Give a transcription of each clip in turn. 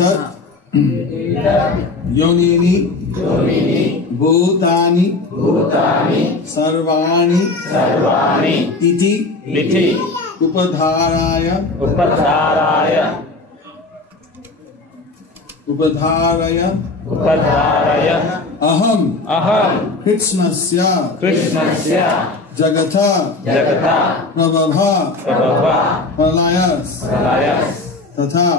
Etat Yonini Bhutani Sarvani Iti Upadharaya Aham Krishnasya Jagata Prabhava Pralayas Tata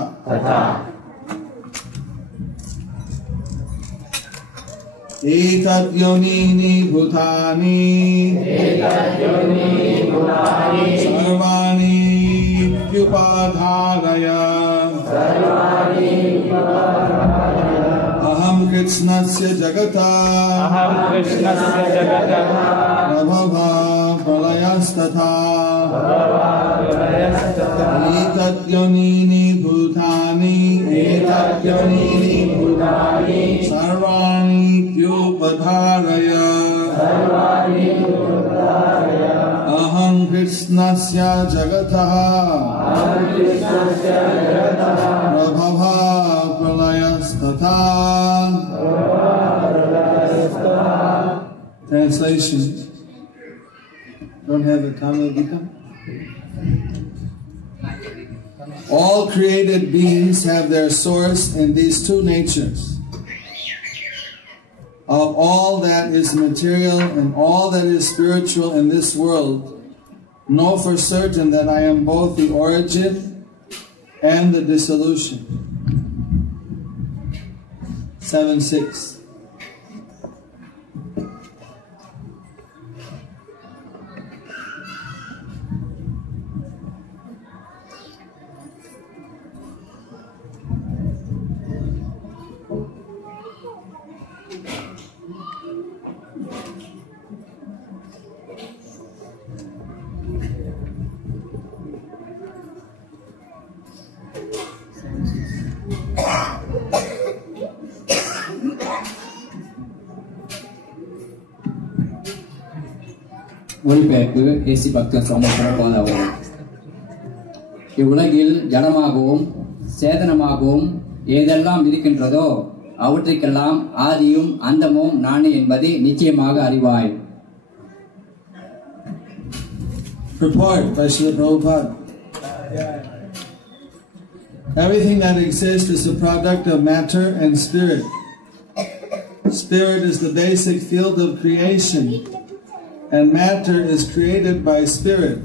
Etat Yonini Bhutani Sarvani Upadharaya Aham Krishnasya Jagata Prabhava Pralayas Tata Etat Yonini Bhutani Sarvani Upadharaya Aham Krishnasya Jagata Prabhava Pralayas Tata. Translation. Don't have a Tamil Gita? All created beings have their source in these two natures. Of all that is material and all that is spiritual in this world, know for certain that I am both the origin and the dissolution. 7.6. மொழிபெயர்ப்பு ஏசி பக்தர் சோமசுரபால் அவர்கள். இவ்வுலகில் ஜடமாகவும் சேதனமாகவும் ஏதெல்லாம் இருக்கின்றதோ அவற்றுக்கெல்லாம் ஆதியும் அந்தமும் நானே என்பதை நிச்சயமாக அறிவாய். Purport by Srila Prabhupada. Everything that exists is a product of matter and spirit. Spirit is the basic field of creation, and matter is created by spirit.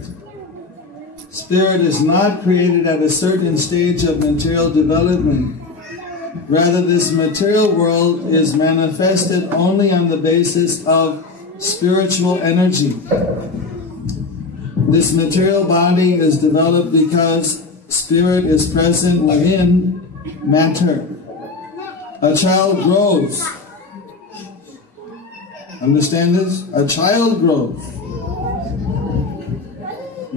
Spirit is not created at a certain stage of material development. Rather, this material world is manifested only on the basis of spiritual energy. This material body is developed because spirit is present within matter. A child grows. Understand this? A child grows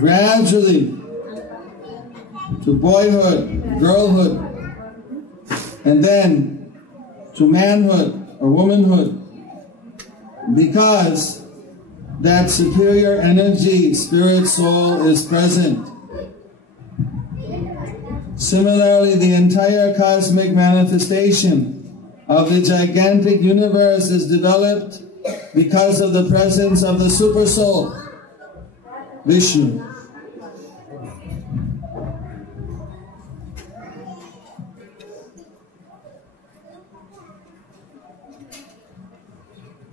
gradually to boyhood, girlhood, and then to manhood or womanhood, because that superior energy, spirit, soul is present. Similarly, the entire cosmic manifestation of the gigantic universe is developed because of the presence of the super soul, Vishnu.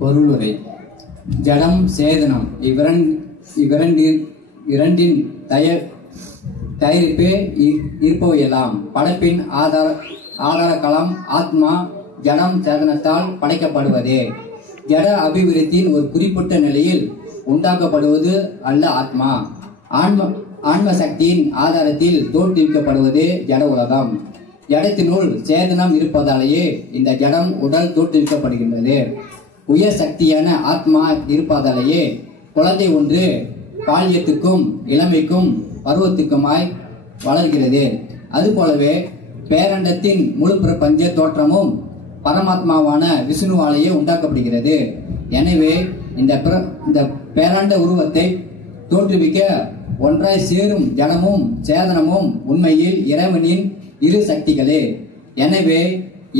பொருளுரை. ஜடம் சேதனம் இரண்டின் தயாரிப்பே இருப்பவையெல்லாம். படைப்பின் ஆதார களம் ஆத்மா ஜடம் சேதனத்தால் படைக்கப்படுவதே. ஜட அபிவிருத்தியின் ஒரு குறிப்பிட்ட நிலையில் உண்டாக்கப்படுவது அல்ல ஆத்மா. ஆன்ம சக்தியின் ஆதாரத்தில் தோற்றுவிக்கப்படுவதே ஜட உலகம். ஜடத்தினுள் சேதனம் இருப்பதாலேயே இந்த ஜடம் உடல் தோற்றுவிக்கப்படுகின்றது. உயர் சக்தியான ஆத்மா இருப்பதாலேயே குழந்தை ஒன்று பால்யத்துக்கும் இளமைக்கும் பருவத்துக்குமாய் வளர்கிறது. அதுபோலவே பேரண்டத்தின் முழு பிரபஞ்ச தோற்றமும் பரமாத்மாவான விஷ்ணுவாலேயே உண்டாக்கப்படுகிறது. எனவே இந்த பேராண்ட உருவத்தை தோற்றுவிக்க ஒன்றாய் சேரும் ஜடமும் சேதனமும் உண்மையில் இறைவனின் இரு சக்திகளே. எனவே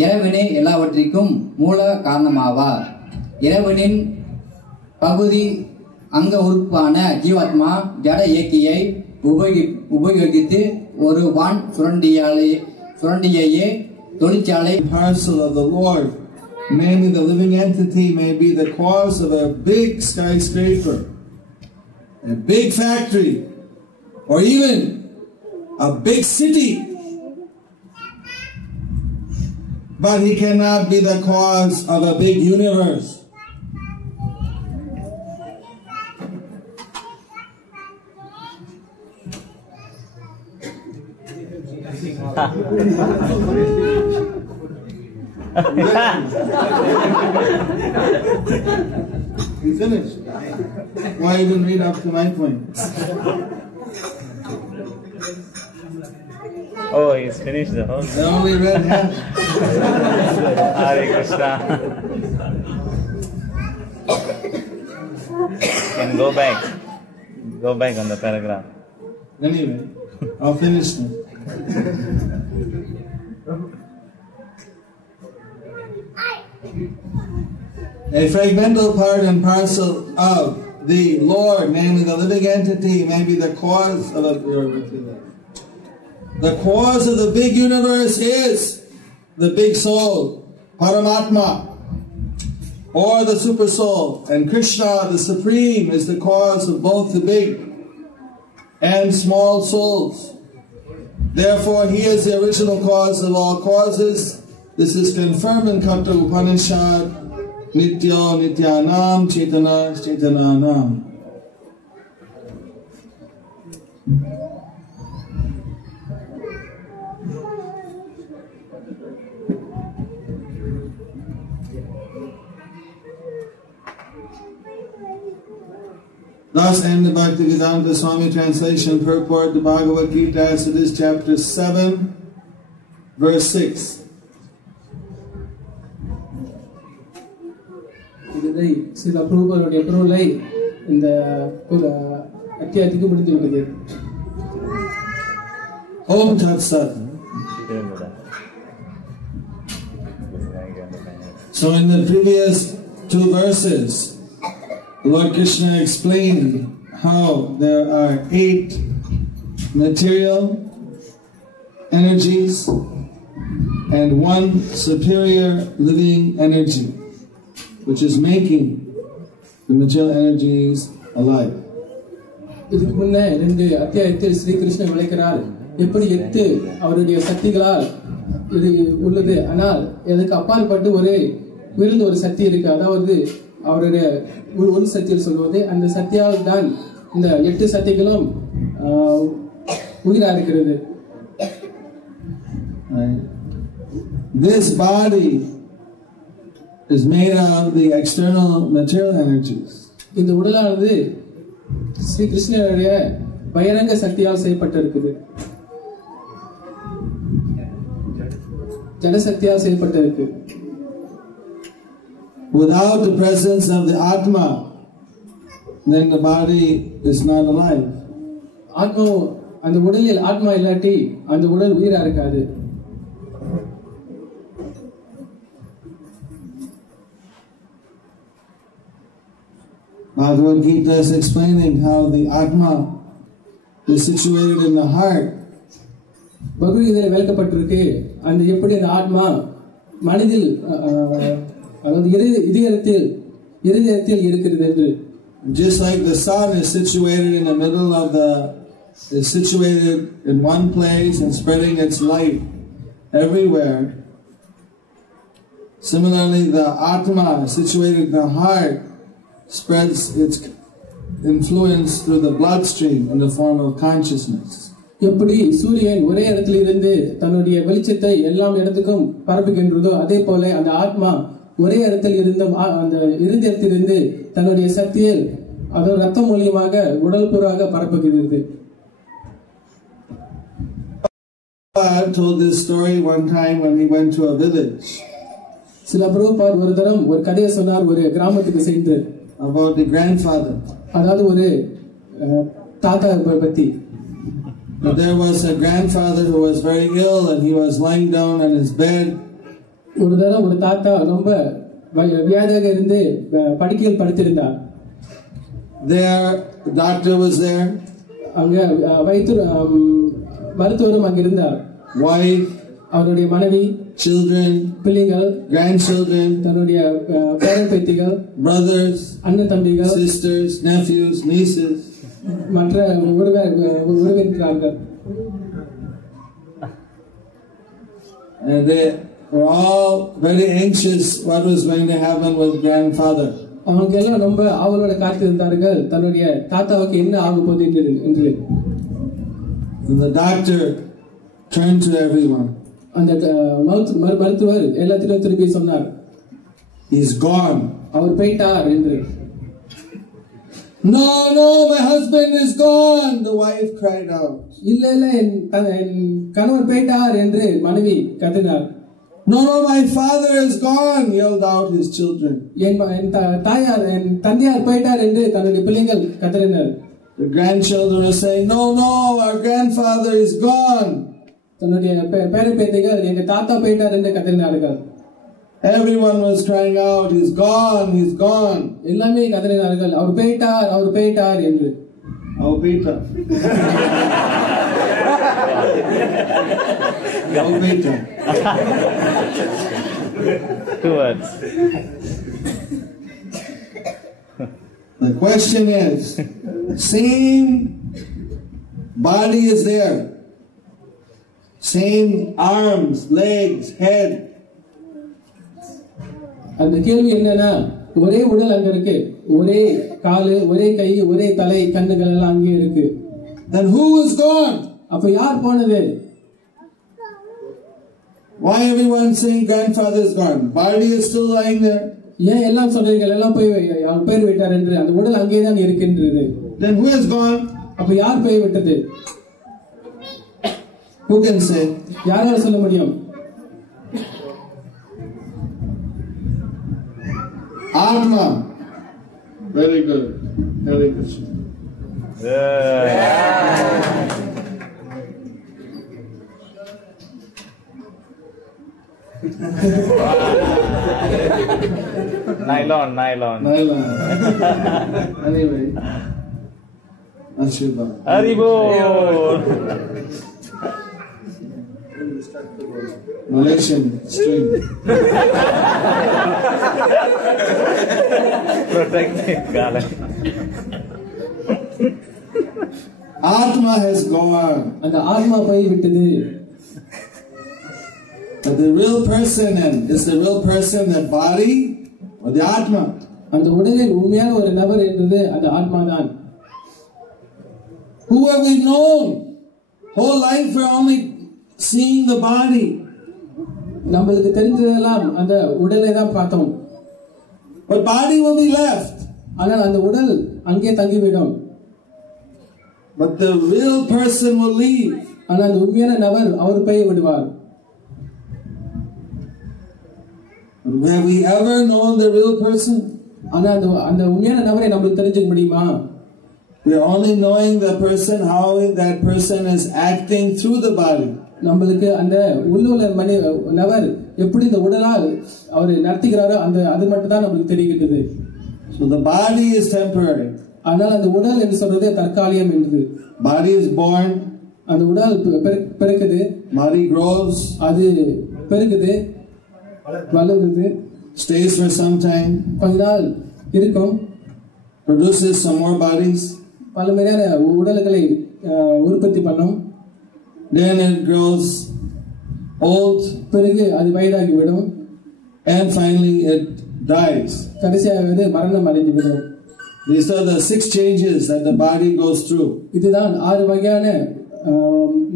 இறைவனே எல்லாவற்றிற்கும் மூல காரணமாவார். இறைவனின் பகுதி அங்க உறுப்பான ஜீவாத்மா ஜட இயக்கியை உபயோகித்து ஒரு வான் சுரண்டியையே தொழிற்சாலை. Parcel of the Lord, namely the living entity, may be the cause of a big skyscraper, a big factory, or even a big city. But he cannot be the cause of a big universe. You finished? Why you didn't read up to my point? Oh, he's finished the whole. They only read half. Hare Krishna. Can go back. Go back on the paragraph. Anyway, I'll finish now. A fragmental part and parcel of the Lord, namely the living entity, may be the cause of the cause of the big universe is the big soul, Paramatma, or the super soul, and Krishna, the Supreme, is the cause of both the big and small souls. Therefore, he is the original cause of all causes. This is confirmed in Katha Upanishad, Nitya Nityanam Chaitana Chaitananam. Thus ended Bhaktivedanta Swami translation purport to Bhagavad Gita as it is chapter 7, verse 6. இதை சில பிரபுகளுடைய பொருளை இந்த அத்தியாயத்துக்கு முடிந்துவிட்டது. Om Tat Sat. So in the previous two verses, Lord Krishna explained how there are 8 material energies and 1 superior living energy, which is making the material energies alive. இதுக்கு முன்ன 2 அத்தியாயத்தில் ஸ்ரீ கிருஷ்ணர் விளக்கிறார் எப்படி 8 அவருடைய சக்திகளால் இது உள்ளது. ஆனால் இதுக்கு அப்பாற்பட்டு உயர்ந்த ஒரு சக்தி இருக்கு. அதாவது அவருடைய ஒரு சக்தியில் சொல்வது அந்த சக்தியால் தான் இந்த 8 சக்திகளும் உயிரா இருக்கிறது. This body is made of the external material energies. இந்த உடலானது ஸ்ரீ கிருஷ்ணருடைய பகிரங்க சக்தியால் செய்யப்பட்டிருக்குது, ஜனசக்தியால் செய்யப்பட்டிருக்கு. Without the presence of the Atma, then the body is not alive. ஆத்மா அந்த உடலில் ஆத்மா இல்லாட்டி அந்த உடல் உயிரா இருக்காது. Bhagavad Gita is explaining how the Atma is situated in the heart. பகவத்கீதையில் விளக்கப்பட்டிருக்கு அந்த எப்படி அந்த ஆத்மா மனதில் அதாவது இதயத்தில் இருக்கிறது என்று. Just like the sun is situated in the middle of is situated in one place and spreading its light everywhere. Similarly, the Atma situated in the heart spreads its influence through the bloodstream in the form of consciousness. எப்படி சூரியன் ஒரே இடத்தில் இருந்து தன்னுடைய வெளிச்சத்தை எல்லா இடத்துக்கும் பரப்புகின்றதோ அதே போல அந்த ஆத்மா ஒரே இடத்தில் அந்த இருந்திருந்து தன்னுடைய சக்தியை அதன் ரத்தம் மூலியமாக உடல் பூராக பரப்புகிறது. I told this story one time when he went to a village. சில பிரபுபாத் ஒரு தரம் ஒரு கதையை சொன்னார் ஒரு கிராமத்துக்கு சென்று. About the grandfather. அதாவது ஒரு தாத்தா பத்தி. But there was a grandfather who was very ill and he was lying down on his bed. ஒரு தடவை ஒரு தாத்தா ரொம்ப வியாதியாக இருந்து படுக்கையில் படுத்திருந்தார். There, the doctor was there. அங்க மருத்துவரும் அங்க இருந்தார். Wife, அவருடைய மனைவி, children, பிள்ளைகள், grandchildren, தன்னுடைய பேரன் பேத்திகள், brothers, அண்ணன் தம்பிகள், sisters, nephews, nieces. மற்ற உறவினர்கள். And they were all very anxious what was going to happen with grandfather. அவங்க எல்லாம் ரொம்ப அவளோட காத்திருந்தார்கள் தன்னுடைய தாத்தாவுக்கு என்ன ஆக போகுது என்று. And the doctor turned to everyone. அந்த மருத்துவர் எல்லாத்திலும் திரும்பி சொன்னார், He's gone. அவர் போயிட்டார் என்று. No, my husband is gone, the wife cried out. இல்ல என் கணவர் போயிட்டார் என்று மனைவி கத்தினார். No, my father is gone, yelled out his children. என் தந்தையார் போயிட்டார் என்று தன்னுடைய பிள்ளைகள் கத்தினர். The grandchildren are saying, No, our grandfather is gone. தன்னுடைய பேர பேத்திகள் எங்க தாத்தா போயிட்டார் என்று கத்தினார்கள். Everyone was crying out, He's gone. எல்லாமே கத்தினார்கள், அவர் போயிட்டார் என்று. Peter. Peter. 2 words. The question is, same body is there, same arms, legs, head. அந்த கேள்வி என்னன்னா, ஒரே உடல் அங்க இருக்கு, ஒரே காலு, ஒரே கை, ஒரே தலை, கண்ணுகள் எல்லாம் அங்கே இருக்கு. Then who is gone? அப்ப யார் போனது? Why everyone saying grandfather is gone? Body is still lying there. ஏன் எல்லாம் சொல்றீங்க எல்லாம் போய் பேர் விட்டார் என்று? அந்த உடல் அங்கே தான் இருக்கின்றது. Then who is gone? அப்ப யார் போய் விட்டது? Who can say? யாரால சொல்ல முடியும்? Atma. Very good. Very good. Nylon. Anyway. Ashirvad. Haribo. Malaysian string. Protecting garland. Atma has gone. அந்த ஆத்மா போய் விட்டது. But the real person, and is the real person that body or the Atma? அந்த உடலில் உண்மையான ஒரு நபர் என்பது அந்த ஆத்மா தான். Who have we known? Whole life we're only seeing the body. நம்மளுக்கு தெரிஞ்சதெல்லாம் அந்த உடலை தான் பார்த்தோம். But body will be left. ஆனால் அந்த உடல் அங்கே தங்கிவிடும். But the real person will leave. ஆனால் அந்த உண்மையான நபர் அவர் போய் விடுவார். Have we ever known the real person? ஆனால் அந்த உண்மையான நபரை நம்மளுக்கு தெரிஞ்சுக்க முடியுமா? We are only knowing the person, how that person is acting through the body. நம்மளுக்கு அந்த உள்ளுள்ள நபர் எப்படி இந்த உடலால் அவர் நடத்துகிறாரோ அது மட்டும் தான் நம்மளுக்கு தெரிகிறது. So the body is temporary. ஆனால் அந்த உடல் என்று சொல்றது தற்காலிகம் என்று. Body is born. அந்த உடல் பிறக்குது. Body grows. அது பெருகுது, வளருது. Stays for some time. கொஞ்ச நாள் இருக்கும். Produces some more bodies. பல மாதிரியான உடல்களை உற்பத்தி பண்ணும். Then it grows old. பிறகு அது வயதாகிவிடும். And finally it dies. கடைசியாக மரணம் அடைந்துவிடும். These are the 6 changes that the body goes through. இதுதான் 6 வகையான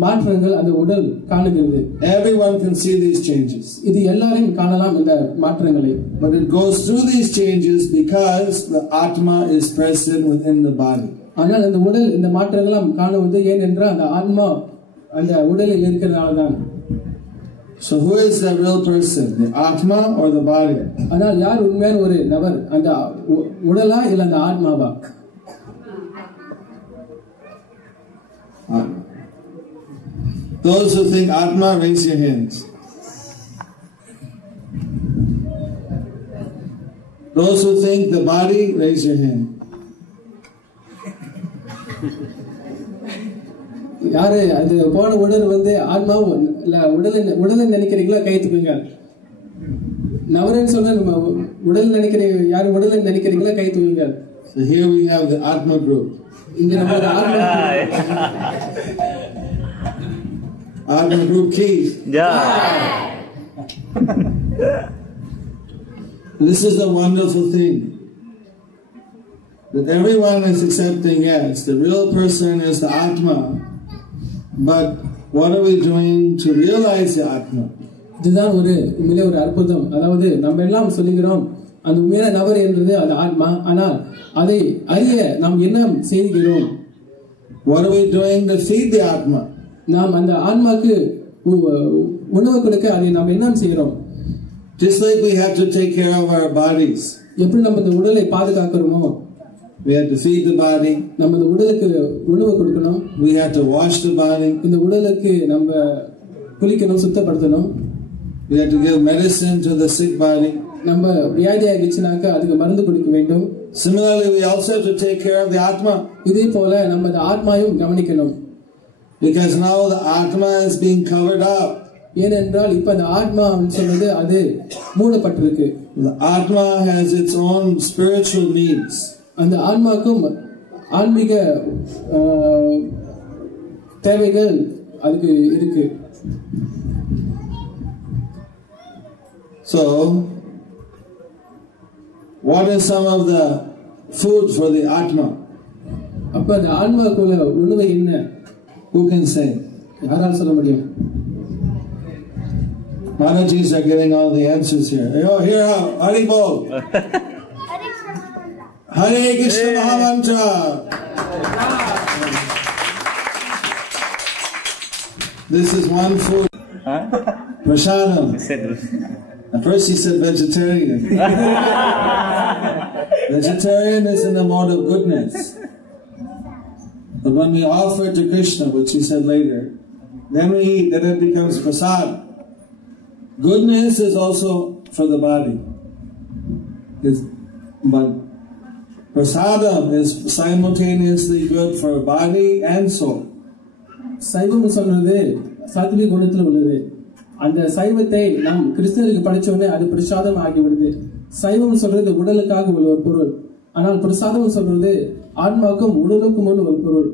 மாற்றங்கள் அந்த உடல் காணுகிறது. Everyone can see these changes. இது எல்லாரையும் காணலாம் இந்த மாற்றங்களை. But it goes through these changes because the Atma is present within the body. ஆனால் அந்த உடல் இந்த மாற்றங்களை காணுவது ஏனென்றால் அந்த ஆத்மா அந்த உடலில் இருக்கிறதால தான். So who is the real person? The Atma or the body? ஆனால் யார் உண்மையான ஒரு நபர்? அந்த உடலா இல்ல அந்த ஆத்மாவா? Those who think Atma, raise your hands. Those who think the body, raise your hand. யாரு அது போன உடல் வந்து ஆத்மாவும் உடலை நினைக்கிறீங்களா கை தூக்குங்க. நவரன்னு சொன்னா நம்ம உடல் நினைக்கிறீங்க, யாரு உடலை நினைக்கிறீங்களா கை தூக்குங்க. So here we have the Atma group. இங்க நம்ம Atma group key. This is the wonderful thing, that everyone is accepting, yes, the real person is the Atma, but what are we doing to realize the Atma? இதுதான் உண்மையிலே ஒரு அற்புதம். அதாவது நம்ம எல்லாம் சொல்லுகிறோம் அந்த உண்மையான நபர் என்றது அது ஆத்மா. ஆனால் அதை அறிய நாம் என்ன செய்கிறோம்? What are we doing to feed the Atma? நாம் அந்த ஆன்மாக்கு உணவு கொடுக்க அதை நாம் என்ன செய்கிறோம்? Just like we have to take care of our bodies. எப்படி நம்ம இந்த உடலை பாதுகாக்கிறோமோ, we have to feed the body. நம்ம இந்த உடலுக்கு உணவு கொடுக்கணும். We have to wash the body. இந்த உடலுக்கு நம்ம குளிக்கணும், சுத்தப்படுத்தணும். We have to give medicine to the sick body. நம்ம வியாதியாகிச்சுனாக்க அதுக்கு மருந்து கொடுக்க வேண்டும். Similarly, we also have to take care of the Atma. இதே போல நம்ம இந்த ஆத்மாவையும் கவனிக்கணும். Because now the Atma is being covered up. ஏனென்றால் இப்ப அந்த ஆத்மா சொல்றது அது மூடப்பட்டிருக்கு. The Atma has its own spiritual needs. அந்த ஆன்மாக்கும் ஆன்மீக தேவைகள் அதுக்கு இருக்கு. So, what is some of the food for the Atma? அப்ப அந்த ஆன்மாக்குள்ள உணவு என்ன? Who can say? யாரால சொல்ல முடியும்? Manajis are getting all the answers here. Oh, here, Hari Bol. Hare Krishna Mahamantra. This is one food. Prasadam. At first he said vegetarian. Vegetarian is in the mode of goodness. But when we offer to Krishna, which he said later, then we eat, then it becomes prasad. Goodness is also for the body. But prasadam is simultaneously good for body and soul. சைவம் சொல்றது சாத்விக குணத்துல உள்ளது. அந்த சைவத்தை நாம் கிறிஸ்தவருக்கு படிச்சோடனே அது பிரசாதம் ஆகிவிடுது. சைவம் சொல்றது உடலுக்காக உள்ள ஒரு பொருள், ஆனால் பிரசாதம் சொல்றது ஆத்மாக்கும் உடலுக்கும் உள்ள ஒரு பொருள்.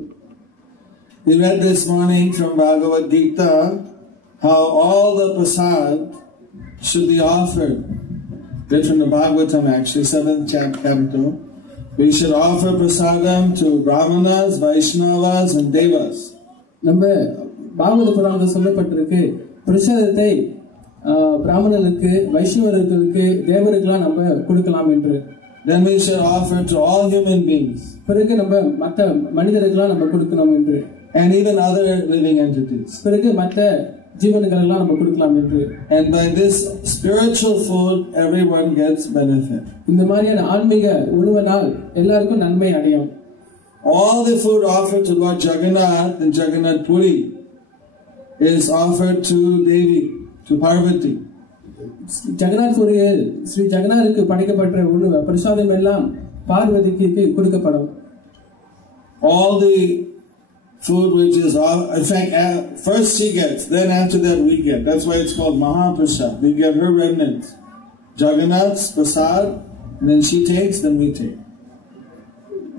We read this morning from Bhagavad Gita how all the prasad should be offered. Read from the Bhagavatam actually, 7th chapter. We should offer prasadam to Brahmanas, Vaishnavas and Devas. நம்ம பாகவத புராணத்தில் சொல்லப்பட்டிருக்கு பிரசாதத்தை பிராமணர்களுக்கு, வைஷ்ணவர்களுக்கு, தேவர்களுக்கெல்லாம் நம்ம கொடுக்கலாம் என்று. Then we should offer to all human beings. பிறகு நம்ம மற்ற மனிதர்களுக்கெல்லாம் நம்ம கொடுக்கணும் என்று. And even other living entities. பிறகு மற்ற ஜீவன்களெல்லாம் நம்ம கொடுக்கலாம் என்று. And by this spiritual food, everyone gets benefit. இந்த மாதிரியான ஆன்மீக உணவினால் எல்லாருக்கும் நன்மை அடையும். All the food offered to Lord Jagannath in Jagannath Puri is offered to Devi, to Parvati. Jagannath புரியில் ஸ்ரீ ஜெகநாதருக்கு படைக்கப்பட்ட உணவு பிரசாதம் எல்லாம் பார்வதிக்கு கொடுக்கப்படும். All the food which is, in fact, first she gets, then after that we get. That's why it's called Mahaprasad. We get her remnants. Jagannath's prasad, and then she takes, then we take.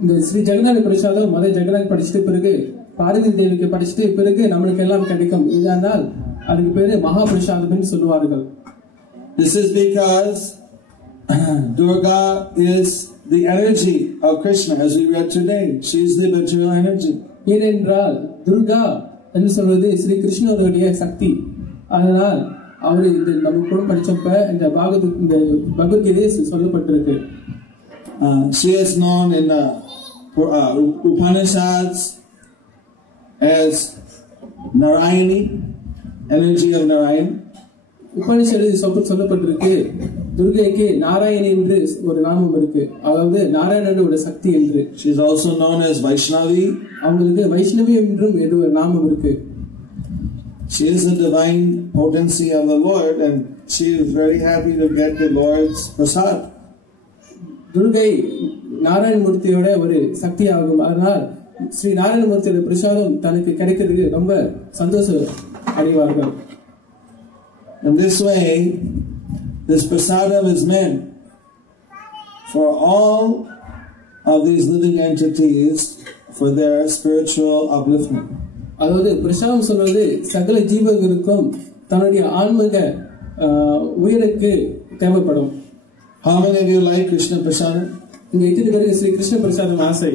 இந்த ஸ்ரீ ஜெகநாத பிரசாதம் முதல் ஜெகநாத் படிச்சுட்டு பிறகு பார்வதி தேவிக்கு படிச்சுட்டு பிறகு நம்மளுக்கு எல்லாம் கிடைக்கும். இதனால் அதுக்கு பேரு மகாபிரசாதம் சொல்லுவார்கள். This is because Durga is the energy of Krishna, as we read today. She is the material energy. ஏனென்றால் துர்கா என்று சொல்வது ஸ்ரீ கிருஷ்ணனுடைய சக்தி. அதனால் அவர் இந்த நம்ம கூட படிச்சப்ப இந்த பகவத்கீதையை சொல்லப்பட்டிருக்கு. She is known in the Upanishads as Narayani, energy of Narayan. உபனிஷத்தில் சொல்லப்பட்டிருக்கு துர்கைக்கு நாராயணி என்று ஒரு நாமம் இருக்கு, அதாவது நாராயணனோட சக்தி என்று. She is also known as Vaishnavi. அவங்களுக்கு வைஷ்ணவி என்றும் ஒரு நாமம் இருக்கு. She is the divine potency of the Lord, and she is very happy to get the Lord's prasad. Durgai நாராயணமூர்த்தியோட ஒரு சக்தி ஆகும். அதனால் ஸ்ரீ நாராயணமூர்த்தியோட பிரசாதம் தனக்கு கிடைக்கிறதுக்கு ரொம்ப சந்தோஷம் அடைவார்கள். In this way, this prasadam is meant for all of these living entities for their spiritual upliftment. அதாவது பிரசாதம் சொல்வது சகல ஜீவர்களுக்கும் தன்னுடைய ஆன்மீக உயிருக்கு தேவைப்படும். How many of you like Krishna prasadam? இங்க எத்தனை பேருக்கு ஸ்ரீ கிருஷ்ண பிரசாதம் ஆசை?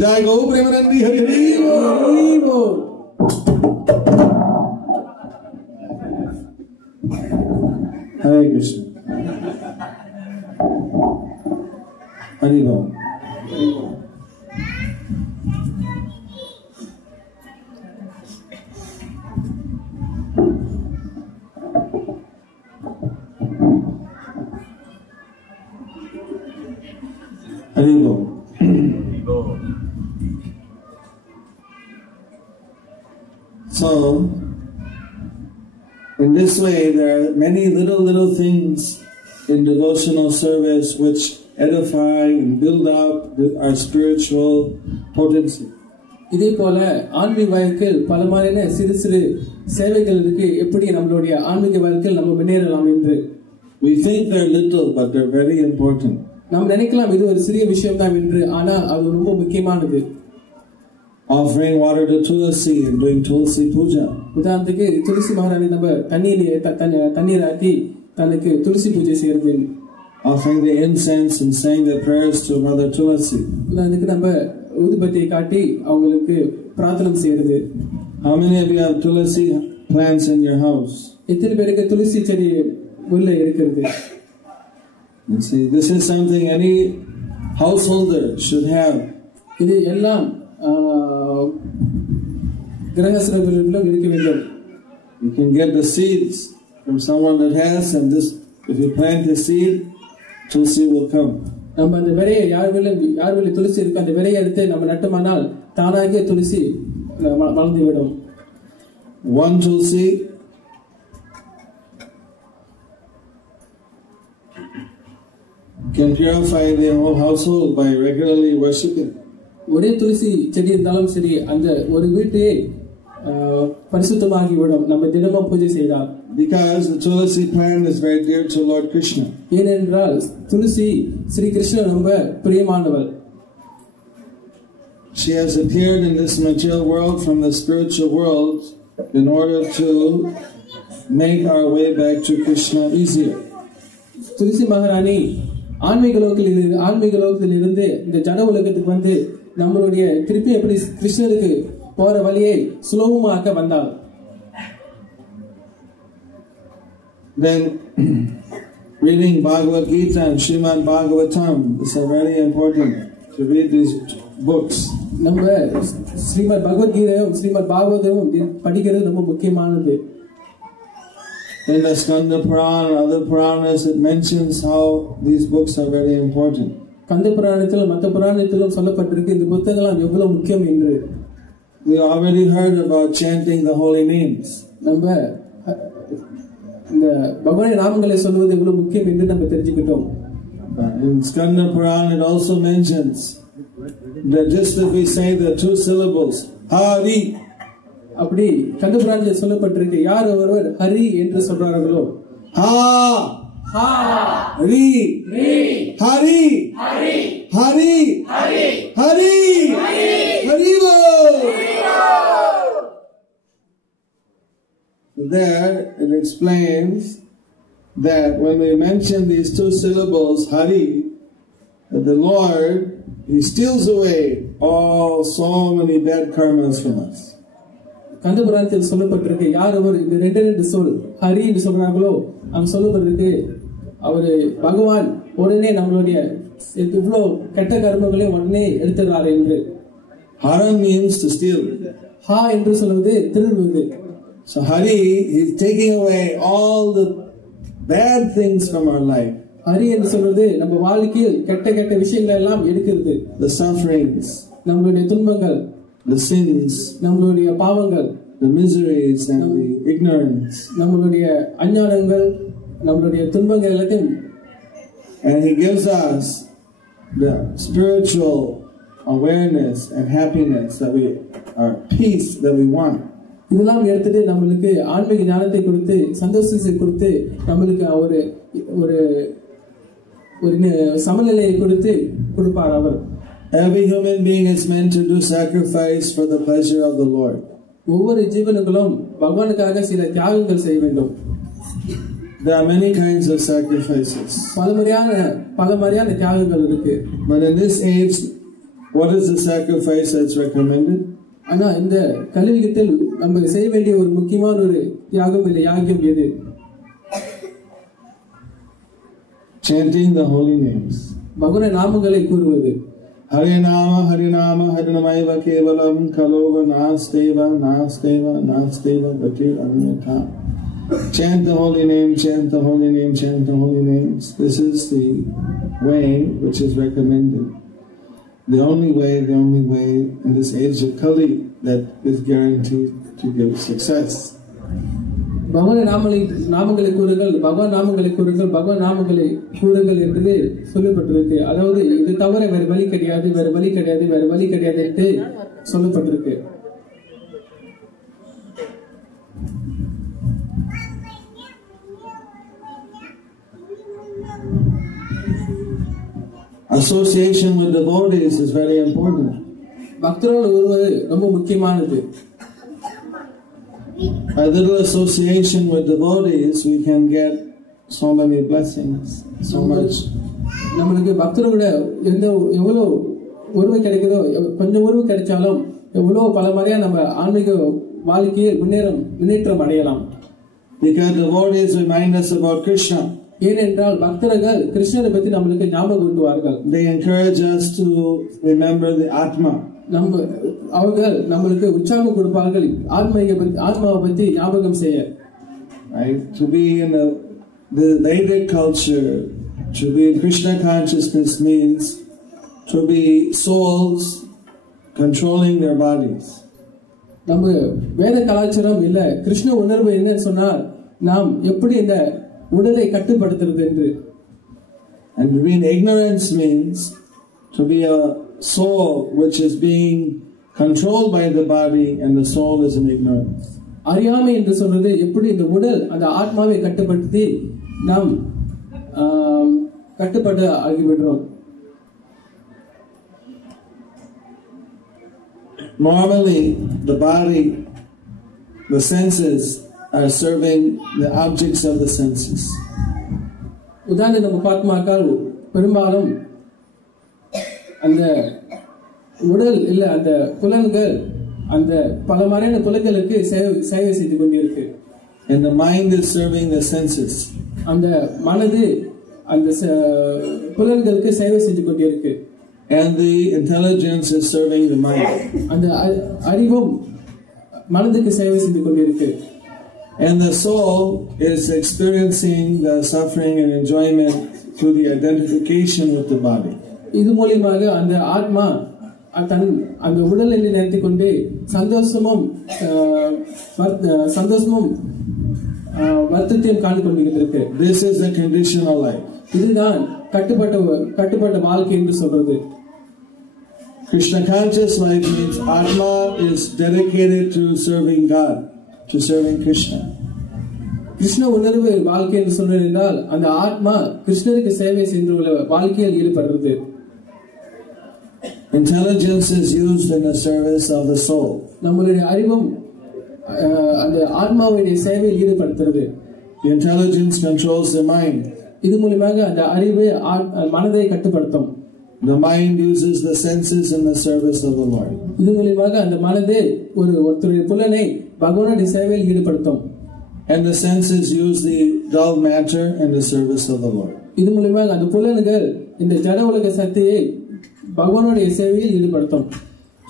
Jai Go Premanandi Hari Hari ஹரிபோ. Hare Krishna. Hari Go. Hari Go. So, in this way, there are many little things in devotional service which edify and build up our spiritual potency. இதே போல ஆன்மீக வாழ்க்கையில் பல மாதிரியான சிறு சிறு சேவைகள் இருக்கு. எப்படி நம்மளுடைய ஆன்மீக வாழ்க்கையில் நம்ம முன்னேறலாம் என்று We think they're little, but they're very important. நாம் நினைக்கலாம் இது ஒரு சிறிய விஷயம் தான் என்று, ஆனால் அது ரொம்ப முக்கியமானது. Offering water to Tulasi and doing Tulsi Puja. உதாரணத்துக்கு துளசி மகாராணி நம்ம தண்ணீராக்கி தனக்கு துளசி பூஜை செய்யறது. Offering the incense and saying the prayers to Mother Tulasi. உதாரணத்துக்கு நம்ம ஊதுபத்தியை காட்டி அவங்களுக்கு பிரார்த்தனை செய்யறது. How many of you have Tulasi plants in your house? எத்தனை பேருக்கு துளசி செடி உள்ள இருக்கிறது? You see, this is something any householder should have. இது எல்லாம் கிரகஸ்தர்களும் இருக்க வேண்டும். You can get the seeds from someone that has, and this, if you plant the seed, Tulsi will come. நம்ம அந்த விரையை யார் வெளியே துளசி இருக்கு அந்த விரையை எடுத்து நம்ம நட்டுமானால் தானாகிய துளசி வளர்ந்து விடும். One Tulsi can purify the whole household by regularly worshipping. ஒரே துளசி செடி இருந்தாலும் சரி அந்த ஒரு வீட்டையே பரிசுத்தமாகி விடும் நம்ம தினமும் பூஜை செய்தால். Because the Tulasi plant is very dear to Lord Krishna. ஏனென்றால் துளசி ஸ்ரீ கிருஷ்ணர் ரொம்ப பிரியமானவர். She has appeared in this material world from the spiritual world in order to make our way back to Krishna easier. துளசி மகாராணி ஆன்மீக லோகத்தில் இருந்து இந்த ஜட உலகத்துக்கு வந்து நம்மளுடைய திருப்பி எப்படி கிருஷ்ணருக்கு போற வழியை சுலபமாக்க வந்தார். Then reading Bhagavad Gita and Srimad Bhagavatam is very important to read these books. நம்ம ஸ்ரீமத் பகவத்கீதையும் ஸ்ரீமத் பாகவதமும் படிக்கிறது ரொம்ப முக்கியமானது. In the Skanda Purana and other Puranas, it mentions how these books are very important. கந்த புராணத்திலும் மற்ற புராணத்திலும் சொல்லப்பட்டிருக்கு இந்த புத்தகங்கள் எவ்வளவு முக்கியம் என்று. We already heard about chanting the holy names. நம்ம இந்த பகவானின் நாமங்களை சொல்வது எவ்வளவு முக்கியம் என்று நம்ம தெரிஞ்சுக்கிட்டோம். In Skanda Purana, it also mentions that just if we say the two syllables, Hari, அப்படி கந்த புராணத்தில் சொல்லப்பட்டிருக்கு யார் ஒருவர் ஹரி என்று சொல்றார்களோ Hari, Hari, Hari, Hari, Haribo. There it explains that when we mention these two syllables, Hari, that the Lord, He steals away all so many bad karmas from us. கந்த புராணத்தில் சொல்லப்பட்டிருக்கு யார் ஒருவர் இந்த ரெண்டு சொல் ஹரி என்று சொல்றாங்களோ அவங்க சொல்லப்பட்டிருக்கு அவரு பகவான் உடனே நம்மளுடைய இவ்வளவு கெட்ட கர்மங்களையும் உடனே எடுத்துறாரு என்று. Haran means to steal. ஹா என்று சொல்வது திருடுவது. So Hari, He's taking away all the bad things from our life. Hari என்று சொல்வது நம்ம வாழ்க்கையில் கெட்ட விஷயங்கள் எல்லாம் எடுக்கிறது. The sufferings, நம்மளுடைய துன்பங்கள், the sins, நம்மளுடைய பாவங்கள், the miseries and the ignorance. நம்மளுடைய அஞ்ஞானங்கள், நம்மளுடைய துன்பங்கள் எல்லாத்தையும், and He gives us the spiritual awareness and happiness that we are peace that we want. இதெல்லாம் எடுத்துட்டு நம்மளுக்கு ஆன்மீக ஞானத்தை கொடுத்து சந்தோஷத்தை கொடுத்து நம்மளுக்கு ஒரு ஒரு ஒரு சமநிலையை கொடுப்பார் அவர். Every human being is meant to do sacrifice for the pleasure of the Lord. ஒவ்வொரு ஜீவனுக்கும் பகவானுக்காக சில தியாகங்கள் செய்ய வேண்டும். There are many kinds of sacrifices. பல மாதிரியான தியாகங்கள் இருக்கு. But in this age, what is the sacrifice that's recommended? ஆனா இந்த கலியுகத்தில் நம்ம செய்ய வேண்டிய ஒரு முக்கியமான ஒரு தியாகம் இல்லை யாகம் எது? Chanting the holy names. பகவான் நாமங்களை கூறுவது. Harinama Harinama Harinamaiva Kevalam Kalova Nasteva Nasteva Nasteva Bhatir Anyatha. Chant the holy name, chant the holy name, chant the holy names. This is the way which is recommended. The only way in this age of Kali that is guaranteed to give success. பகவான் நாமங்களை கூறுங்கள், பகவான் நாமங்களை கூறுங்கள், பகவான் நாமங்களை கூறுங்கள் என்று சொல்லப்பட்டிருக்கு. அதாவது இது தவிர வேறு வழி கிடையாது, வேறு வழி கிடையாது, வேறு வழி கிடையாது என்று சொல்லப்பட்டிருக்கு. Association with devotees is very important. பக்தரோடு வருவது ரொம்ப முக்கியமானது. By little association with devotees, we can get so many blessings, so much. நம்மளுக்கு பக்தரோட எவ்வளவு உறவு கிடைக்குதோ, கொஞ்சம் உறவு கிடைச்சாலும் எவ்வளவு பல மாதிரியா நம்ம ஆன்மீக வாழ்க்கையில் முன்னேற்றம் அடையலாம். Because devotees remind us about Krishna. ஏனென்றால் பக்தர்கள் கிருஷ்ணரை பற்றி நம்மளுக்கு ஞாபகம் ஊட்டுவார்கள். They encourage us to remember the Atma. அவர்கள் நம்மளுக்கு உற்சாகம் கொடுப்பார்கள் ஆத்மாவை பற்றி ஞாபகம் செய்ய. Right? To be in the Vedic culture, to be in Krishna consciousness means to be souls controlling their bodies. நம்ம வேத கலாச்சாரம் இல்ல கிருஷ்ண உணர்வு என்னன்னு சொன்னால் நாம் எப்படி இந்த உடலை கட்டுப்படுத்துறது என்று. And to be in ignorance means to be a soul which is being controlled by the body and the soul is in ignorance. அறியாமை என்று சொல்றது எப்படி இந்த உடல் அந்த ஆத்மாவை கட்டுப்படுத்தி நாம் கட்டுப்பட்டு ஆகிவிடுறோம். Normally the body, the senses are serving the objects of the senses. உதாரணம் நம்ம பார்த்தால் பெரும்பாலும் அந்த உடல் இல்ல அந்த புலன்கள் அந்த பல மாதிரியான புலன்களுக்கு சேவை செய்து கொண்டிருக்கு. And the mind is serving the senses. அந்த மனது அந்த புலன்களுக்கு சேவை செய்து கொண்டிருக்கு. And the intelligence is serving the mind. அந்த அறிவும் மனதுக்கு சேவை செய்து கொண்டிருக்கு. And the soul is experiencing the suffering and enjoyment through the identification with the body. இது மூலமாக அந்த ஆத்மா அந்த உடலை நினைத்துக் கொண்டு சந்தோஷமும் வருத்தத்தையும் காண கொண்டிருக்கு. This is the conditional life. இதுதான் கட்டுப்பட்ட வாழ்க்கை என்று சொல்றது. Krishna conscious life means Atma is dedicated to serving God, to serving Krishna. Krishna உணர்வு வாழ்க்கை என்று சொல்றது என்றால் அந்த ஆத்மா கிருஷ்ணருக்கு சேவை செய்துள்ள வாழ்க்கையில் ஈடுபடுறது. Intelligence is used in the service of the soul. நம்மளுடைய அறிவும் அந்த ஆத்மாவுடைய சேவையில் ஈடுபடுத்துறது. The intelligence controls the mind. இது மூலமாக அந்த அறிவு மனதை கட்டுப்படுத்தும். The mind uses the senses in the service of the Lord. இது மூலமாக அந்த மனதை ஒருத்தருடைய புலனை பகவானுடைய சேவையில் ஈடுபடுத்தும். And the senses use the dull matter in the service of the Lord. இது மூலமாக அந்த புலன்கள் இந்த ஜட உலக சக்தியை பகவானுடைய சேவையில் ஈடுபடுத்தும்.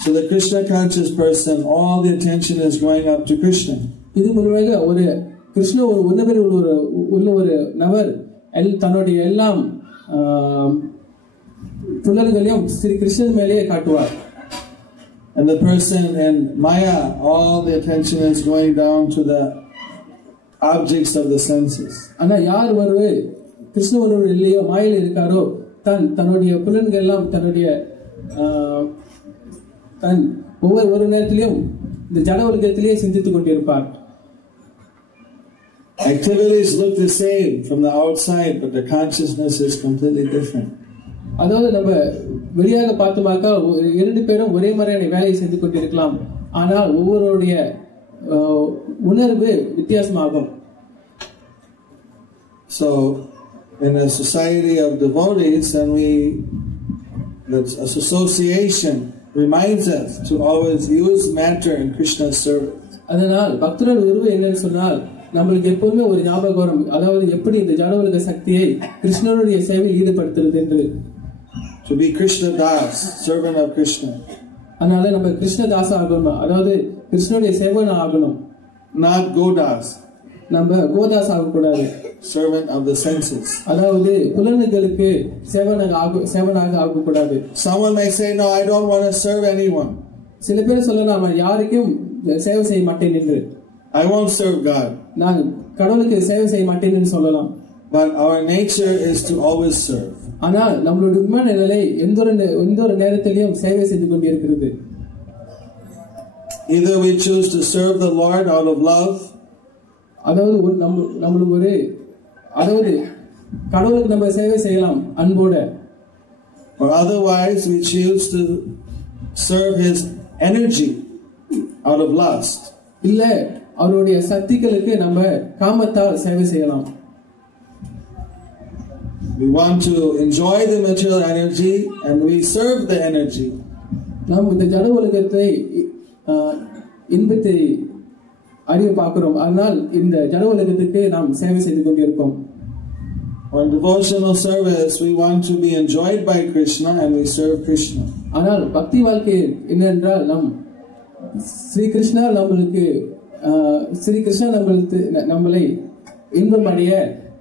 So the Krishna conscious person, all the attention is going up to Krishna. இது மூலமாக ஒரு கிருஷ்ண ஒரு உணர்வில் உள்ள ஒரு நபர் தன்னுடைய எல்லாம் புலன்களையும் ஸ்ரீ கிருஷ்ணன் மேலேயே காட்டுவார். And the person in Maya, all the attention is going down to the objects of the senses. ஆனா யார் ஒருவர் கிருஷ்ண ஒருவர் இல்லையோ மாயில் இருக்காரோ தன்னுடைய புலன்கள் எல்லாம் தன்னுடைய தன் ஒவ்வொரு நேரத்திலையும் இந்த ஜட உலகத்திலேயே சிந்தித்துக் கொண்டிருப்பார். Activities look the same from the outside, but the consciousness is completely different. அதாவது நம்ம வெளியாக பார்த்தோமாக்கா இரண்டு பேரும் ஒரே மாதிரியான வேலையை செய்து கொண்டிருக்கலாம், ஆனால் ஒவ்வொருடைய உணர்வு வித்தியாசமாகும். So in a society of devotees, and that association reminds us to always use matter in Krishna's service. அதனால் பக்தர்கள் உறவு என்னன்னு சொன்னால் நம்மளுக்கு எப்பவுமே ஒரு ஞாபகம் வரும், அதாவது எப்படி இந்த ஜட உலக சக்தியை கிருஷ்ணனுடைய சேவையில் ஈடுபடுத்துறது என்று. To be Krishna Das, servant of Krishna. அதனால நம்ம கிருஷ்ணதாஸ் ஆகணும், அதாவது கிருஷ்ணனுடைய சேவன் ஆகணும். Not Godas. நம்ம கோதாஸ் ஆகக்கூடாது. Servant of the senses. அதாவது புலன்களுக்கு சேவனாக ஆகக்கூடாது. Someone may say, no, I don't want to serve anyone. சில பேர் சொல்லலாம், யாருக்கும் சேவை செய்ய மாட்டேன் என்று. I won't serve God. நான் கடவுளுக்கு சேவை செய்ய மாட்டேன் என்று சொல்லலாம். But our nature is to always serve. ஆனால் நம்மளுடைய உண்மையான நிலை எந்த ஒரு நேரத்திலையும் சேவை செய்து கொண்டிருக்கிறது. Either we choose to serve the Lord out of love, அதாவது நம்மளுக்கு அதாவது கடவுளுக்கு நம்ம சேவை செய்யலாம் அன்போட, or otherwise we choose to serve His energy out of lust. இல்ல அவருடைய சக்திகளுக்கு நம்ம காமத்தால் சேவை செய்யலாம். We want to enjoy the material energy and we serve the energy. நாம் இந்த ஜட உலகத்தை இன்பத்தை அறிய பார்க்கிறோம், ஆனால் இந்த ஜட உலகத்துக்கு நாம் சேவை செய்து கொண்டிருக்கோம். On devotional service, we want to be enjoyed by Krishna and we serve Krishna. ஆனால் பக்தி வாழ்க்கை என்னென்றால் ஸ்ரீ கிருஷ்ணா நம்மளை இன்பம் அடைய,